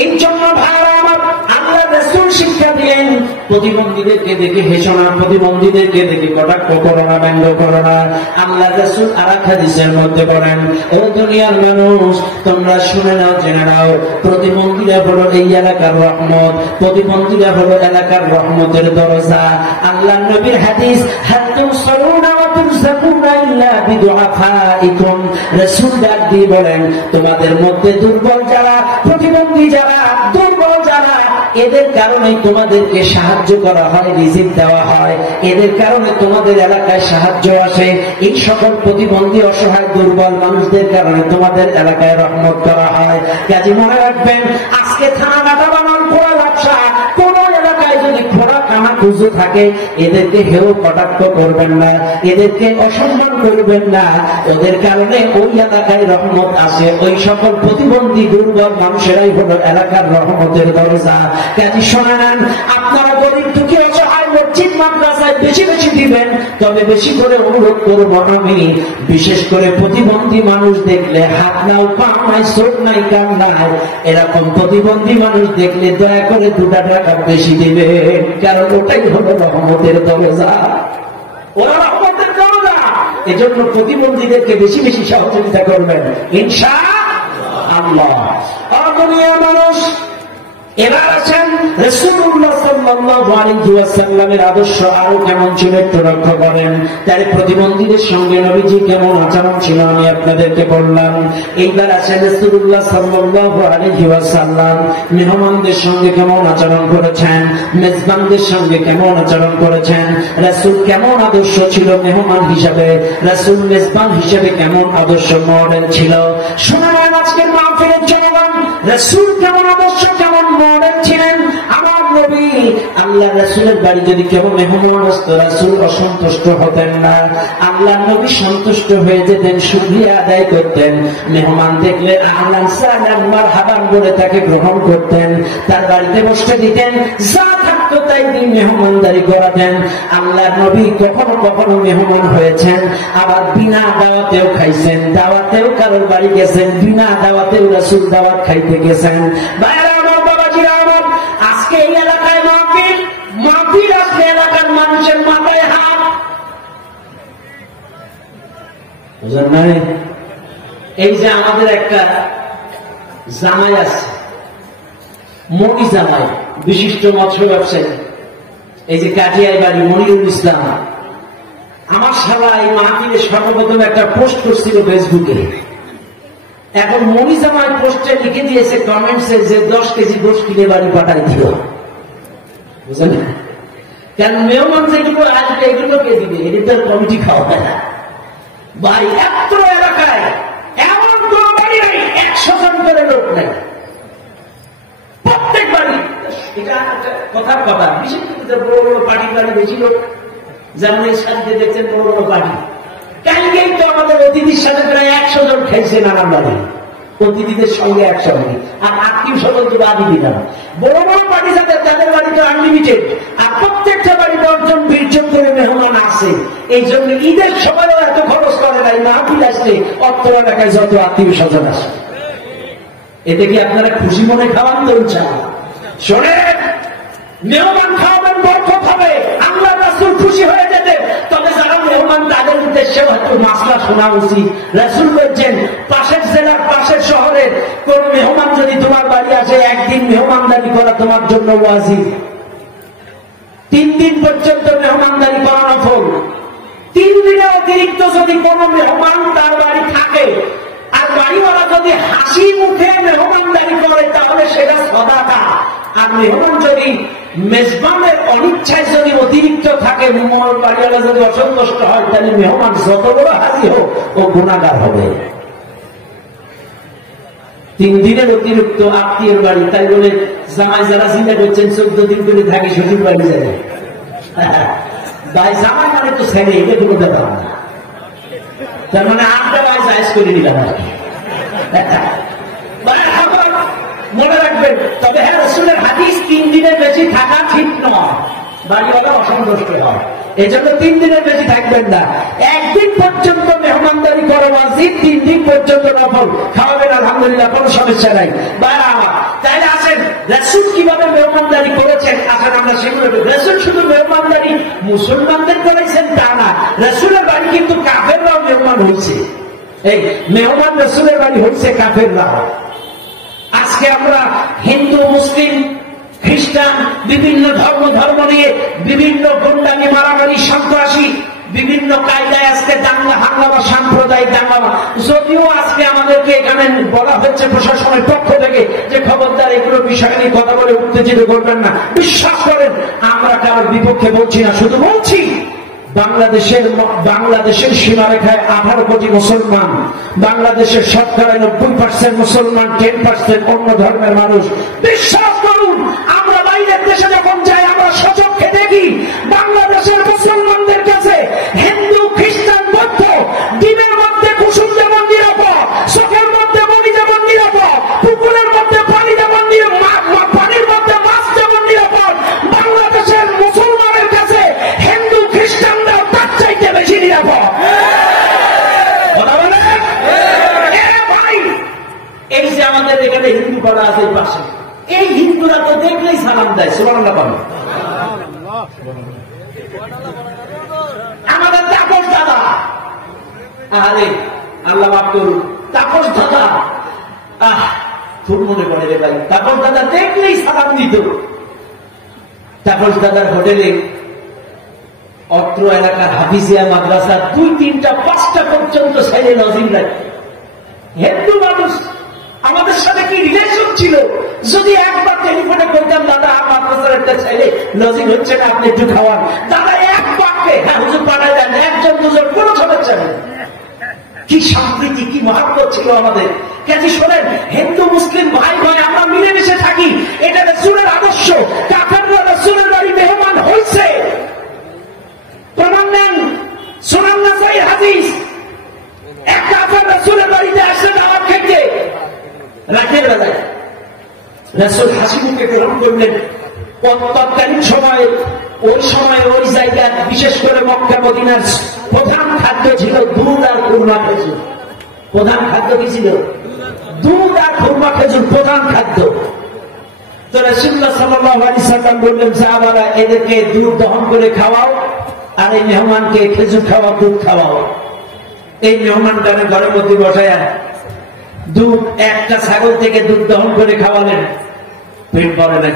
এই জন্য ভাইরা আমার, আল্লাহ রাসূল শিক্ষা দিলেন, প্রতিবন্ধীদেরকে দেখে হেসো না, প্রতিবন্ধীদেরকে দেখে কটাক্ষ করো না, ব্যঙ্গ করো না। আল্লাহ রাসূল আরেক হাদিসের মধ্যে বলেন, ও দুনিয়ার মানুষ, তোমরা শুনে নাও, জেনে নাও, প্রতিবন্ধীরা হলো এই এলাকার রহমত, প্রতিবন্ধীরা হলো এলাকার রহমতের দরজা। আল্লাহ নবীর হাদিস, হাত্তু সালুনা ওয়া তুরযাকুনা ইল্লা বিদুআফাইকুম, রাসূল ডাক দিয়ে বলেন, তোমাদের মধ্যে দুর্বল যারা, প্রতিবন্ধী যারা, দুর্বল যারা, এদের কারণে তোমাদেরকে সাহায্য করা হয়, রিজিক দেওয়া হয়, এদের কারণে তোমাদের এলাকায় সাহায্য আসে। এই সকল প্রতিবন্ধী অসহায় দুর্বল মানুষদের কারণে তোমাদের এলাকায় রহমত করা হয়। কাজে মনে রাখবেন, আজকে থানা কাটা বানান খোলা ব্যবসা, কোন এলাকায় যদি খোলা কানা খুঁজে থাকে, এদেরকে হেও কটাক্ষ করবেন না, এদেরকে অসম্মান করবেন না। ওদের কারণে ওই এলাকায় রহমত আসে। ওই সকল প্রতিবন্ধী দুর্বল মানুষেরাই হলো এলাকার রহমতের দরজা। কাজে শোনা নেন, আপনারা গরিব দুঃখী অসহায় মসজিদ মাদ্রাসায় বেশি বেশি দিবেন। তবে বেশি করে অনুরোধ করবো আমি, বিশেষ করে প্রতিবন্ধী মানুষ দেখলে, হাত নাও, পা নাই, চোখ নাই, কান নাই, এরকম প্রতিবন্ধী মানুষ দেখলে দয়া করে 2 টাকা বেশি দিবেন। কারণ ওটাই হলো রহমতের দরজা। ওরা রহমতের দরজা। এজন্য প্রতিবন্ধীদেরকে বেশি বেশি সহযোগিতা করবেন ইনশাআল্লাহ। দুনিয়ার মানুষ এবার আছেন রাসূলুল্লাহ সাল্লাল্লাহু আলাইহি ওয়াসাল্লামের আদর্শ আরো কেমন ছিল একটু লক্ষ্য করেন। তার প্রতিবন্ধীদের সঙ্গে নবীজি কেমন আচরণ ছিল আমি আপনাদেরকে বললাম। এইবার আছেন রাসূলুল্লাহ সাল্লাল্লাহু আলাইহি ওয়াসাল্লাম মেহমানদের সঙ্গে কেমন আচরণ করেছেন, মেজবানদের সঙ্গে কেমন আচরণ করেছেন। রাসূল কেমন আদর্শ ছিল মেহমান হিসাবে, রাসূল মেজবান হিসাবে কেমন আদর্শ মডেল ছিল। শুনুন আজকের মাহফিলের জনগণ, রাসূল কেমন আদর্শ কেমন মডেল ছিলেন। আমার নবী আল্লাহ রাসূলের বাড়ি যদি কেমন মেহমান আসতো রাসূল অসন্তুষ্ট হতেন না। আল্লাহ নবী সন্তুষ্ট হয়ে যেতেন, শুকরিয়া আদায় করতেন। মেহমান দেখলে আহলান সাহলান মারহাবান বলে তাকে গ্রহণ করতেন, তার বাড়িতে বসতে দিতেন, যা থাকতো তাই দিয়ে মেহমানদারি করাতেন। আল্লাহ নবী কখনো কখনো মেহমান হয়েছেন, আবার বিনা দাওয়াতেও খাইছেন। দাওয়াতেও কারোর বাড়ি গেছেন, বিনা দাওয়াতেও রাসূল দাওয়াত খাইতে গেছেন। আজকে এই এলাকায় মাহফিল আসলে এলাকার মানুষের মাথায় হাত বুঝলেন না। এই যে আমাদের একটা জামাই আছে, মনি জামাই, বিশিষ্ট মৎস্য ব্যবসায়ী, এই যে কাটিয়ায় বাড়ি মনিরুল ইসলাম। আমার শালা এই মাহফিলে সর্বপ্রথম একটা পোস্ট করছিল ফেসবুকে। এখন মনি জামাই পোস্টে লিখে দিয়েছে কমেন্টসে যে 10 কেজি গোশ কিনে বাড়ি পাঠাই দিল। বুঝলেন, কেন মেহমান যেগুলো আসবে এগুলো কে দিবে? এদের কমিটি খাওয়া হয় না ভাই। এত এলাকায় এমন কোন বাড়ি নেই 100 জন করে লোক নেই, প্রত্যেক বাড়ি। এটা কথার কথা, বিশেষ করে বড় বড় পার্টির বাড়ি বেশি লোক, যেমন এই সাথে দেখছেন বড় বড় পার্টি। কালকেই তো আমাদের অতিথির সাথে প্রায় 100 জন খেয়েছে নানান বাড়ি, অতিথিদের সঙ্গে একসঙ্গে। আর আত্মীয় স্বজন তো বাদই দিলাম। বড় বড় পার্টি যাদের, তাদের বাড়ি তো আনলিমিটেড, আর প্রত্যেকটা বাড়ি 10 জন 20 জন করে মেহমান আসে। এই জন্য ঈদের সময়ও এত খরচ করে নাই। মাহফিল আসলে অত্র এলাকায় যত আত্মীয় স্বজন আসে, এতে কি আপনারা খুশি মনে খাওয়ান তো? ইনশাআল্লাহ শোনেন, মেহমান খাওয়াবেন, বরকত হবে, আল্লাহ রাসূল খুশি হয়ে যেতে। তবে যারা মেহমান তাদের উদ্দেশ্যে হয়তো মাসলা শোনা উচিত। রাসূল বলছেন পাশের জেলার, পাশের শহরের কোন মেহমান যদি তোমার বাড়ি আসে, একদিন মেহমানদারি করা তোমার জন্য ওয়াজিব। 3 দিন পর্যন্ত মেহমানদারি করা নফল। 3 দিনে অতিরিক্ত যদি কোন মেহমান তার বাড়ি থাকে আর বাড়িওয়ালা যদি হাসি মুখে মেহমানদারি করে তাহলে সেটা সাদাকা। আর মেহমান যদি মেজবানের অনিচ্ছায় যদি অতিরিক্ত থাকে, বাড়িওয়ালা যদি অসন্তুষ্ট হয়, তাহলে মেহমান যত বড় হাজি হোক ও গুনাহগার হবে। 3 দিনের অতিরিক্ত আত্মীয়ের বাড়ি, তাই বলে জামাই যারা চিন্তা করছেন 14 দিন করে থাকে শ্বশুর বাড়ি যাবে ভাই। জামাই মানে তো ছেলে, এটা কোনো ব্যাপার না। তার মানে আমরা ভাই জায়েজ করে নিলাম আর কি। মনে রাখবেন, তবে হ্যাঁ রাসূলের হাদিস 3 দিনের বেশি থাকা ঠিক নয়, বাড়িওয়ালা অসন্তুষ্ট হয়। এই জন্য 3 দিনের বেশি থাকবেন না। 1 দিন পর্যন্ত মেহমানদারি করা ওয়াজিব, 3 দিন পর্যন্ত নফল। খাওয়াবেন আলহামদুলিল্লাহ, কোনো সমস্যা নাই। তাইলে আসেন রাসূল কিভাবে মেহমানদারি করেছেন, আসেন আমরা সেগুলো। রাসূল শুধু মেহমানদারি মুসলমানদের করেছেন তা না, রাসূলের বাড়ি কিন্তু কাফেররাও মেহমান হয়েছে। এই মেহমান রাসূলের বাড়ি হয়েছে কাফেররাও। আজকে আমরা হিন্দু, মুসলিম, খ্রিস্টান বিভিন্ন ধর্ম নিয়ে বিভিন্ন গুন্ডামি, মারামারি, সন্ত্রাসী, বিভিন্ন কায়দায় আজকে দাঙ্গা হাঙ্গামা, সাম্প্রদায়িক দাঙ্গা। যদিও আজকে আমাদেরকে এখানে বলা হচ্ছে প্রশাসনের পক্ষ থেকে যে খবরদার এগুলো বিষয় নিয়ে কথা বলে উত্তেজিত করবেন না। বিশ্বাস করেন, আমরা কারোর বিপক্ষে বলছি না, শুধু বলছি বাংলাদেশের সীমারেখায় 18 কোটি মুসলমান, বাংলাদেশের 90% মুসলমান, 10% অন্য ধর্মের মানুষ। বিশ্বাস করুন, আমরা বাইরের দেশে যখন যাই আমরা সচক্ষে দেখি বাংলাদেশের মুসলমানদের কাছে হিন্দু, খ্রিস্টান, বৌদ্ধ দিনের মধ্যে কুসুম যেমন নিরাপদ, চোখের মধ্যে মনি যেমন নিরাপদ, পুকুরের মধ্যে পানি যেমন পানির মধ্যে মাছ যেমন নিরাপদ, বাংলাদেশের মুসলমানের কাছে হিন্দু, খ্রিস্টানরা তার চাইতে বেশি নিরাপদ। এই যে আমাদের এখানে হিন্দু পাড়া আছে পাশে, এই হিন্দুরা তো দেখলেই সালাম দেয়, সুবহানাল্লাহ বলেন। আমাদের তাপস দাদা আরে আল্লাহ মাফ করুন, তাপস দাদা, খুব মনে পড়ে রে ভাই, তাপস দাদা দেখলেই সালাম দিত। তাপস দাদার হোটেলে অত্র এলাকার হাফিজিয়া মাদ্রাসা 2, 3টা 5টা পর্যন্ত ছেলে লজিং রাখত। হিন্দু মানুষ, আমাদের সাথে কি রিলেশন ছিল? যদি একবার টেলিফোনে বলতাম দাদা মাদ্রাসার একটা ছেলে লজিং হচ্ছে না, আপনি একটু খাওয়ান, দাদা এক বাক্যে হ্যাঁ হুজুর পাঠায় দেন, 1 জন 2 জন কোনো সমস্যা নেই। কি সম্প্রীতি, কি মহব্বত ছিল আমাদের। কাজে শোনেন, হিন্দু মুসলিম ভাই ভাই আমরা মিলেমিশে থাকি, এটা রাসূলের আদর্শ। কাফেররা রাসূলের বাড়ি মেহমান হয়েছে, প্রমাণ নেন। সুনান নাসাই হাদিস, এক কাফের রাসূলের বাড়িতে আসে দাওয়াত খাইতে রাতের বেলায়, রাসূল হাসি মুখে গ্রহণ করলেন। তৎকালীন সময়ে ওই সময় ওই জায়গায় বিশেষ করে মক্কা মদিনার প্রধান খাদ্য ছিল দুধ আর খুরমা খেজুর। প্রধান খাদ্য কি ছিল? দুধ আর খুরমা খেজুর প্রধান খাদ্য। তো রাসূলুল্লাহ সাল্লাল্লাহু আলাইহি সাল্লাম বললেন, সাহাবারা এদেরকে দুধ দহন করে খাওয়াও, আর এই মেহমানকে খেজুর খাওয়াও, দুধ খাওয়াও। এই মেহমানটাকে ঘরের মধ্যে বসায়া দুধ, একটা ছাগল থেকে দুধ দহন করে খাওয়ালেন, পেট ভরে নাই।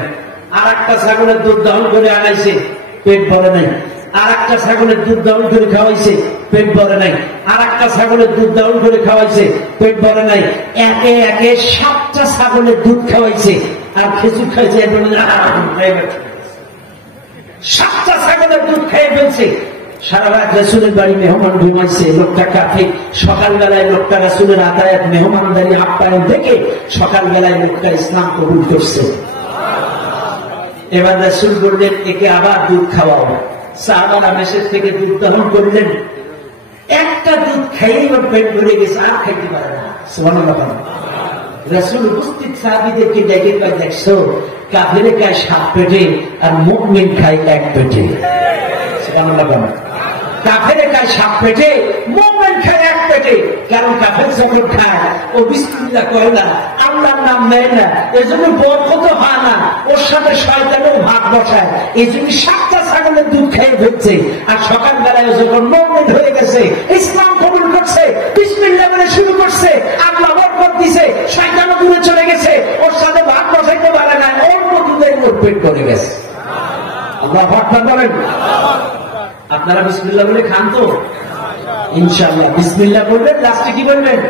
আর একটা ছাগলের দুধ দহন করে আনাইছে, পেট ভরে নাই। আর একটা ছাগলের দুধ দহন করে খাওয়াইছে, পেট ভরে নাই। আর একটা ছাগলের দুধ দহন করে খাওয়াইছে, পেট ভরে নাই। একে একে 7টা ছাগলের দুধ খাওয়াইছে আর খেজুর খাইছে। 7টা ছাগলের দুধ খেয়ে ফেলছে। সারা রাত রাসূলের বাড়ি মেহমান ঘুমাইছে, লোকটা কাফে। সকালবেলায় লোকটা রাসূলের আতায়াত মেহমানদারি আপ্যায়ন দেখে সকালবেলায় লোকটা ইসলাম কবুল করছে। এবার রাসূল বললেন, একে আবার দুধ খাওয়াও। সাহাবারা মেসেজ থেকে দুধ দহন করলেন। একটা দুধ খেয়েই ওর পেট ভরে গেছে, আর খাইতে পারে না। সুবহানাল্লাহ। রাসূল উপস্থিত সাহাবীদেরকে ডেকে কয়, দেখছো কাফেরে খায় 7 পেটে আর মুমিন খায় 1 পেটে। সুবহানাল্লাহ। কাফেরে খায় 7 পেটে, মুমিন খায় 1 পেটে। কারণ কাফের যখন খায় ও বিসমিল্লাহ কয় না, আল্লাহর নাম নেয় না, এজন্য বরকত হয় না, ওর সাথে শয়তানের ভাগ বসায়। এই জন্য 7টা ছাগলের দুধ খেয়ে ফেলছে। আর সকালবেলায় যখন মুমিন হয়ে গেছে, ইসলাম কবুল করছে, বিসমিল্লাহ বলে শুরু করছে, আল্লাহ বরকত দিছে, শয়তানও দূরে চলে গেছে, ওর সাথে ভাগ বসাইতে পারে না, ওর মধ্যে ওর পেট করে গেছে। আল্লাহু আকবার বলেন। আপনারা বিসমিল্লাহ বলে খান তো ইনশাআল্লাহ। বিসমিল্লাহ বলবেন, লাস্টে কি বলবেন?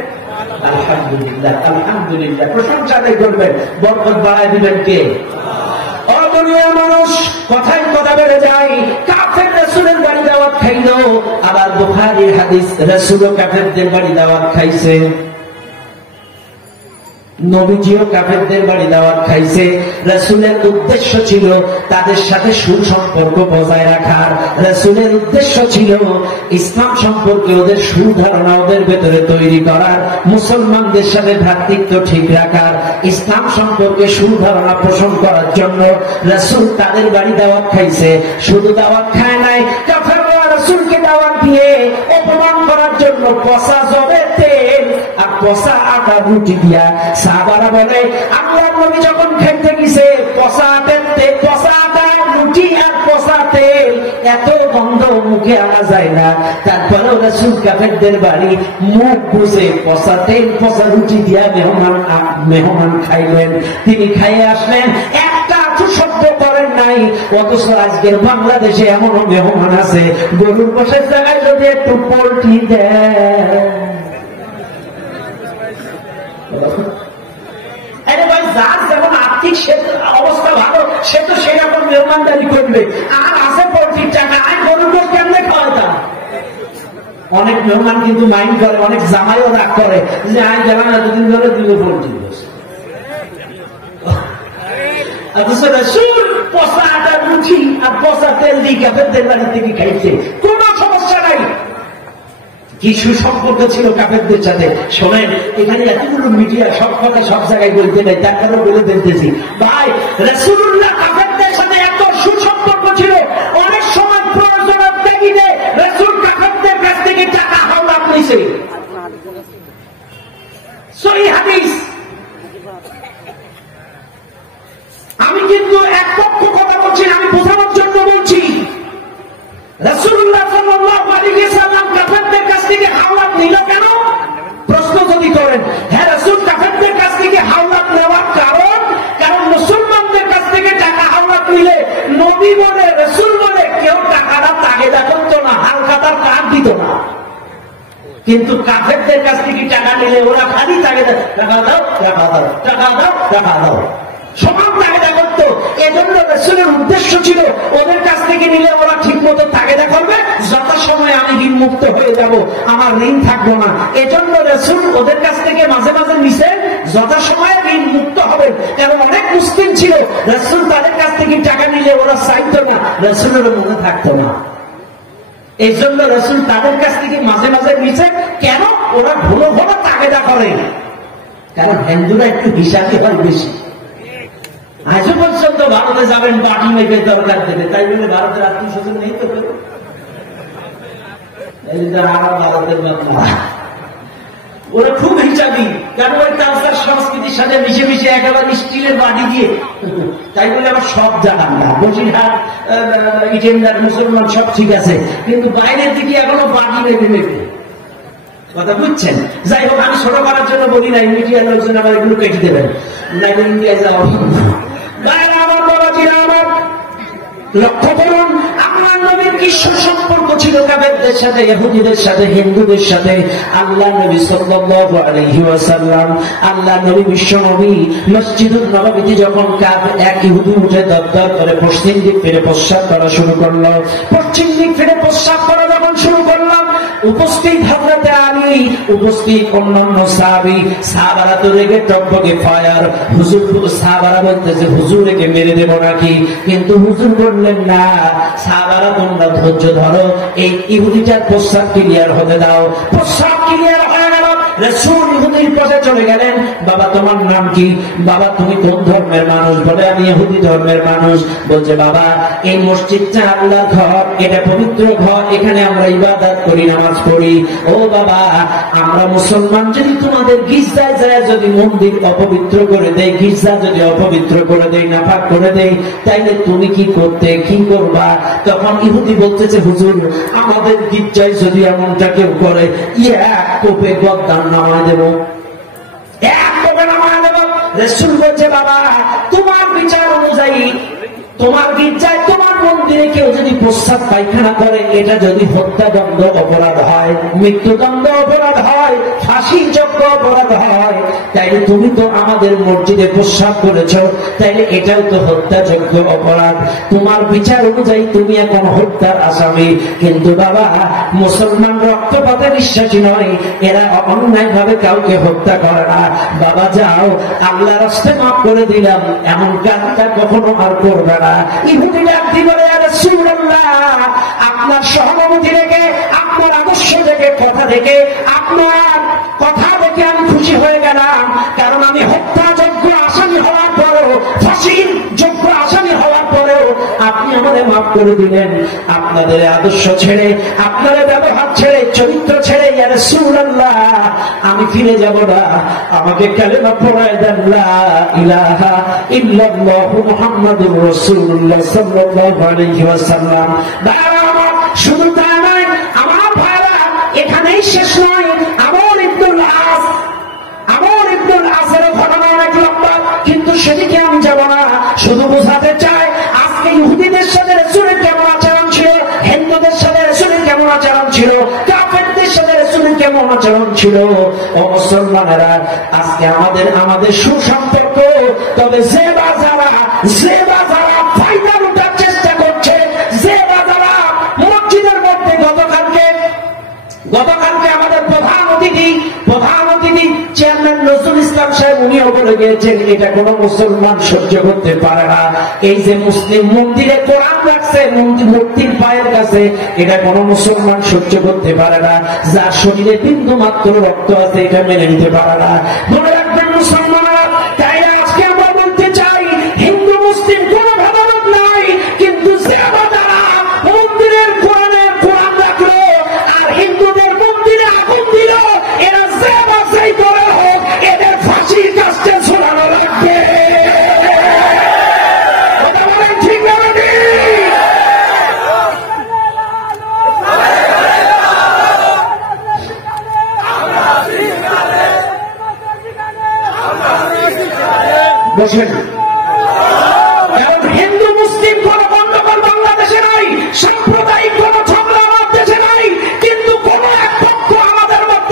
আলহামদুলিল্লাহ। আলহামদুলিল্লাহ প্রশংসা আদায় করবেন, বরকত বাড়ায় দিবেন কে? ও দুনিয়ার মানুষ, কথায় কথা বেড়ে যায়। কাফের রাসূলের বাড়ি দাওয়াত খাইলো। আবার বুখারীর হাদিস, রাসূলও কাফেরদের বাড়ি দাওয়াত খাইছে, নবীজিও কাফেরদের বাড়ি দাওয়াত খাইছে। রাসূলের উদ্দেশ্য ছিল তাদের সাথে সুসম্পর্ক বজায় রাখার। রাসূলের উদ্দেশ্য ছিল ইসলাম সম্পর্কে ওদের সুধারণা ওদের ভেতরে তৈরি করার, মুসলমানদের সাথে ভ্রাতৃত্ব ঠিক রাখার, ইসলাম সম্পর্কে সুধারণা পোষণ করার জন্য রাসূল তাদের বাড়ি দাওয়াত খাইছে। শুধু দাওয়াত খায় নাই, কাফেররা রাসূলকে দাওয়াত দিয়ে অপমান করার জন্য পচা জবের তেল আর পচা আটা রুটি দিয়া, সাহাবারা বলে আল্লাহর নবী যখন খাইতে গেছে পচা আটা রুটি আর পচা তেল, এত গন্ধ মুখে আনা যায় না। তারপরেও রাসূল কাফেরদের বাড়ি মুখ বুঝে পচা তেল পচা রুটি দিয়া মেহমান খাইলেন। তিনি খাইয়ে আসলেন, একটা শব্দ করেন নাই। অথচ আজকের বাংলাদেশে এমনও মেহমান আছে, গরুর বসের জায়গায় যদি একটু পোল্ট্রি দেয়, যার যেমন আর্থিক অবস্থা ভালো সে তো সেরকম মেহমানদারি করবে। আর আছে পোল্ট্রির টাকা, আর গরুর গোশ কেমনে খাওয়ায় তা? অনেক মেহমান কিন্তু মাইন্ড করে, অনেক জামাইও রাগ করে যে আজ গেলাম এতদিন ধরে দিল পোল্ট্রি গোশ। পচা আটা রুটি আর পচা তেল দিয়ে কাফেরদের বাড়ি থেকে খাইছে, কোন সমস্যা নাই। কি সুসম্পর্ক ছিল কাফেরদের সাথে। শোনেন, এখানে এতগুলো মিডিয়া সব কথা সব জায়গায় বলতে নেই, তার কারণে বলে দিতেছি ভাই, রাসূলুল্লাহ কাফেরদের সাথে এত সুসম্পর্ক ছিল। অনেক সময় প্রয়োজন দেখিলে রাসূল কাফেরদের কাছ থেকে টাকা হাওলাত নিছে। সহিহ হাদিস। আমি কিন্তু এক পক্ষ কথা বলছি, আমি বোঝানোর জন্য বলছি। রাসূলুল্লাহ সাল্লাল্লাহু আলাইহি ওয়াসাল্লাম কাফেরদের কাছ থেকে হাওলাত নিল কিন্তু কাফেরদের কাছ থেকে টাকা নিলে ওরা খালি টাকা দাও টাকা দাও টাকা দাও টাকা দাও সমান তাগেদা করতো। এজন্য রাসূলের উদ্দেশ্য ছিল ওদের কাছ থেকে নিলে ওরা ঠিক মতো তাগেদা করবে, যথাসময়ে আমি ঋণ মুক্ত হয়ে যাব, আমার ঋণ থাকবো না। এজন্য রাসূল ওদের কাছ থেকে মাঝে মাঝে নিছে, যথাসময়ে ঋণ মুক্ত হবে। কারণ অনেক মুসলিম ছিল রাসূল তাদের কাছ থেকে টাকা নিলে ওরা চাইতো না, রাসূলের মনে থাকতো না। এই জন্য রাসূল তাদের কাছ থেকে মাঝে মাঝে নিছে। কেন? ওরা ভুলো ভুলো তাগেদা করে। কারণ হিন্দুরা একটু হিসাবই হয় বেশি। আজও পর্যন্ত ভারতে যাবেন বাটি মেপে দরকার দেবে, তাই বলে ভারতের আত্মীয় স্বজন নেই তো ভারতের ওরা খুব হিসাবি। কারণ ওই কালচার সংস্কৃতির সাথে মিশে মিশে একেবারে স্টিলের বাটি দিয়ে, তাই বলে আবার সব জানান না। বসিরহাট ইটেন্ডার মুসলমান সব ঠিক আছে, কিন্তু বাইরের দিকে এখনো বাটি মেপে মেপে কথা বুঝছেন। যাই হোক, আমি ছোট করার জন্য বলি না, মিডিয়ার লোকজন আমার এগুলো কেটে দেবেন। ইন্ডিয়ায় যাওয়া আমার বাবাজিরা আমার লক্ষ্য করুন, আমার নবীর কি সুসম্পর্ক ছিল কাফেরদের সাথে, ইহুদিদের সাথে, হিন্দুদের সাথে। আল্লাহ নবী সাল্লাল্লাহু আলাইহি ওয়াসাল্লাম, আল্লাহ নবী বিশ্ব নবী মসজিদুন নববীতে যখন এক ইহুদি উঠে দরদর করে পশ্চিম দিক ফিরে প্রস্রাব করা শুরু করলো, পশ্চিম দিক ফিরে প্রস্রাব করা যখন শুরু করলাম, উপস্থিত হযরতে আলী, উপস্থিত অন্যান্য সাহাবী, সাহাবারা তো রেগে টকবকে ফায়ার। হুজুর, সাহাবারা বলতেছে হুজুর একে মেরে দেব নাকি, কিন্তু হুজুর বললেন না, সাহাবারা তোমরা ধৈর্য ধরো, এই ইহুদিটার প্রস্রাব ক্লিয়ার হতে দাও। প্রস্রাব ক্লিয়ার হয়ে গেল, রাসূল ইহুদির পথে চলে গেলেন। বাবা তোমার নাম কি? বাবা তুমি কোন ধর্মের মানুষ? বলে আমি ইহুদি ধর্মের মানুষ। বলছে বাবা এই মসজিদটা আল্লাহর ঘর, এটা পবিত্র ঘর, এখানে আমরা ইবাদত করি, নামাজ পড়ি। ও বাবা আমরা মুসলমান যদি তোমাদের গির্জায় যায় যদি মন্দির অপবিত্র করে দেয়, গির্জা যদি অপবিত্র করে দেয়, নাপাক করে দেয়, তাইলে তুমি কি করতে, কি করবা? তখন ইহুদি বলতেছে হুজুর আমাদের গির্জায় যদি এমনটা কেউ করে, এক কোপে গদ্দান নামায় দেব, এক কোপে নামায় দেব। রাসূল বলছে বাবা তোমার বিচার অনুযায়ী তোমার গির্জায় তোমার মন্দিরে কেউ যদি প্রস্রাব পায়খানা করে, এটা যদি হত্যাদণ্ড অপরাধ হয়, মৃত্যুদণ্ড অপরাধ হয়, ফাঁসিযোগ্য অপরাধ হয়, তাইলে তুমি তো আমাদের মসজিদে প্রস্রাব করেছ, তাইলে এটাও তো হত্যাযোগ্য অপরাধ। তোমার বিচার অনুযায়ী তুমি এখন হত্যার আসামি। কিন্তু বাবা মুসলমান রক্তপাতে বিশ্বাসী নয়, এরা অন্যায় ভাবে কাউকে হত্যা করে না। বাবা যাও, আল্লাহর রাস্তায় মাফ করে দিলাম, এমন কাজটা কখনো আর করবে না। ইহুদি ডাক দিয়ে বলে ইয়া রাসূলুল্লাহ আপনার সহানুভূতি দেখে, আপনার আদর্শ দেখে, কথা দেখে, আপনার কথা দেখে আমি খুশি হয়ে গেলাম। কারণ আমি হত্যাযোগ্য আসামি হওয়ার পরেও, ফাঁসির যোগ্য আসামি হওয়ার পরেও আপনি আমাদের মাফ করে দিলেন। আপনাদের আদর্শ ছেড়ে, আপনাদের ব্যবহার ছেড়ে, চরিত্র ছেড়ে ইয়া রাসূলুল্লাহ আমি ফিরে যাব না। আমাকে কালেমা পড়ায় দেন লা ইলাহা ইল্লাল্লাহু মুহাম্মাদুর রাসূলুল্লাহ সাল্লাল্লাহু আলাইহি ওয়াসাল্লাম। শুধু তা নয় আমার ভাইরা, এখানেই শেষ নয়। আমর ইবনুল আসের ঘটনা অনেক লম্বা, কিন্তু সেদিকে আমি যাব না। শুধু বোঝাতে চাই আজকে ইহুদিদের সাথে রাসূলের কেমন আচরণ ছিল, হিন্দুদের সাথে রাসূলের কেমন আচরণ ছিল, কাফেরদের সাথে রাসূলের কেমন আচরণ ছিল। ও মুসলমানেরা, আজকে আমাদের সুসম্পর্ক, তবে যে বাজারা ফায়দা লুটার চেষ্টা করছে, যে বাজারা মসজিদের মধ্যে গতকালকে আমাদের প্রধান অতিথি চেয়ারম্যান নজরুল ইসলাম সাহেব উনিও বলে গিয়েছেন এটা কোন মুসলমান সহ্য করতে পারে না। এই যে মুসলিম মন্দিরে কোরআন রাখছে মূর্তির পায়ের কাছে, এটা কোন মুসলমান সহ্য করতে পারে না। যার শরীরে বিন্দু মাত্র রক্ত আছে এটা মেনে নিতে পারে না। মনে রাখবেন মুসলমানরা, তাই আজকে আমরা বলতে চাই হিন্দু মুসলিম কোন ভেদাভেদ নাই, কিন্তু যারা মন্দিরের কোরআন রাখলো আর হিন্দুদের মন্দিরে আগুন দিল, এরা যে বাছাই করে হোক এদের ফাঁসির কাছে ঝোলানো লাগবে। ঠিক না? বসেন। হিন্দু মুসলিম কোন গন্ডগোল বাংলাদেশে নাই, সাম্প্রদায়িক কোন ঝগড়া আমার দেশে নাই, কিন্তু কোন এক পক্ষ আমাদের মধ্যে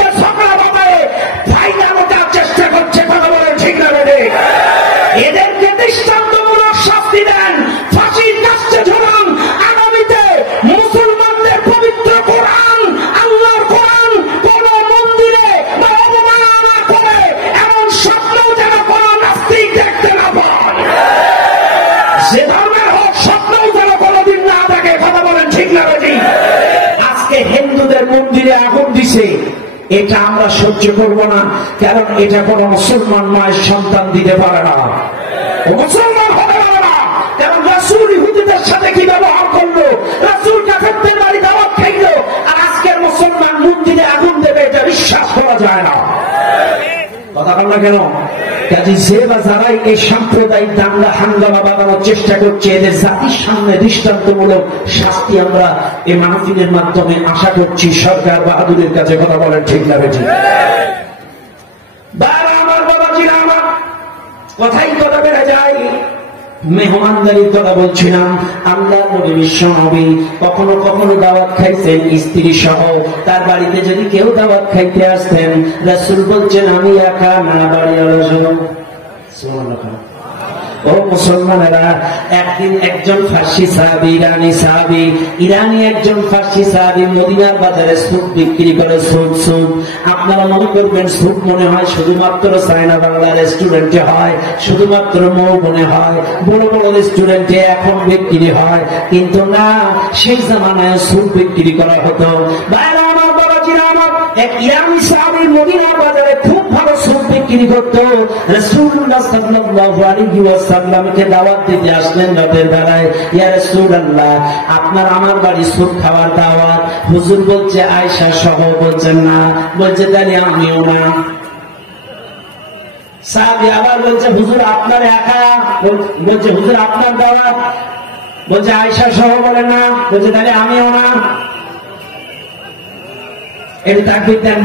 ধর্মের হোক স্বপ্নই যেন কোনোদিন না থাকে। কথা বলেন ঠিক না বেঠিক? আজকে হিন্দুদের মন্দিরে আগুন দিছে, এটা আমরা সহ্য করব না, কারণ এটা কোন মুসলমান মায়ের সন্তান দিতে পারে না, মুসলমান হতে পারে না। কারণ রাসূল ইহুদিদের সাথে কি ব্যবহার করলো, রাসূল কাফেরদের বাড়ি দাওয়াত খাইলো, আর আজকের মুসলমান মন্দিরে আগুন দেবে, এটা বিশ্বাস করা যায় না। কথা বল না কেন? কাজী যে বা যারাই এই সাম্প্রদায়িক দাঙ্গা হাঙ্গামা বাঁধানোর চেষ্টা করছে, এদের জাতির সামনে দৃষ্টান্তমূলক শাস্তি আমরা এই মাহফিলের মাধ্যমে আশা করছি সরকার বাহাদুরের কাছে। কথা বলেন ঠিক না বেঠিক? আমার বাবাজিরা, আমার কথাই কথা বেড়ে যায়। মেহমানদারির কথা বলছিলাম। আল্লাহ নবী বিশ্ব নবী কখনো কখনো দাওয়াত খাইছেন স্ত্রী সহ। তার বাড়িতে যদি কেউ দাওয়াত খাইতে আসতেন, রাসূল বলছেন আমি একা না বাড়িওয়ালা সহ। সুবহানাল্লাহ। ও মুসলমানেরা, একদিন একজন ফার্সি সাহাবী, ইরানি একজন ফার্সি সাহাবী মদিনার বাজারে স্যুপ বিক্রি করে। স্যুপ আপনারা মনে করবেন স্যুপ মনে হয় শুধুমাত্র চায়না বাংলা রেস্টুরেন্টে হয়, শুধুমাত্র মৌ মনে হয়, বড় বড় রেস্টুরেন্টে এখন বিক্রি হয়, কিন্তু না, সেই জামানায় স্যুপ বিক্রি করা হতো। বাইরে আমার বাবাজিরা, আমার এক ইরানি সাহাবী মদিনার বাজারে খুব ভালো স্যুপ বিক্রি করতো। রাসূলুল্লাহ সাল্লাল্লাহু আলাইহি ওয়াসাল্লামকে দাওয়াত দিতে আসলেন রাতের বেলায়। ইয়া রাসূলুল্লাহ, আপনার আমার বাড়ি স্যুপ খাওয়ার দাওয়াত। হুজুর বলছে আয়েশা সহ। বলছেন না। বলছে তাহলে আমিও না। সাহাবী আবার বলছে হুজুর আপনার একা। বলছে হুজুর আপনার দাওয়াত। বলছে আয়েশা সহ। বলে না। বলছে তাহলে আমিও না। এটা তাকবীর দেন।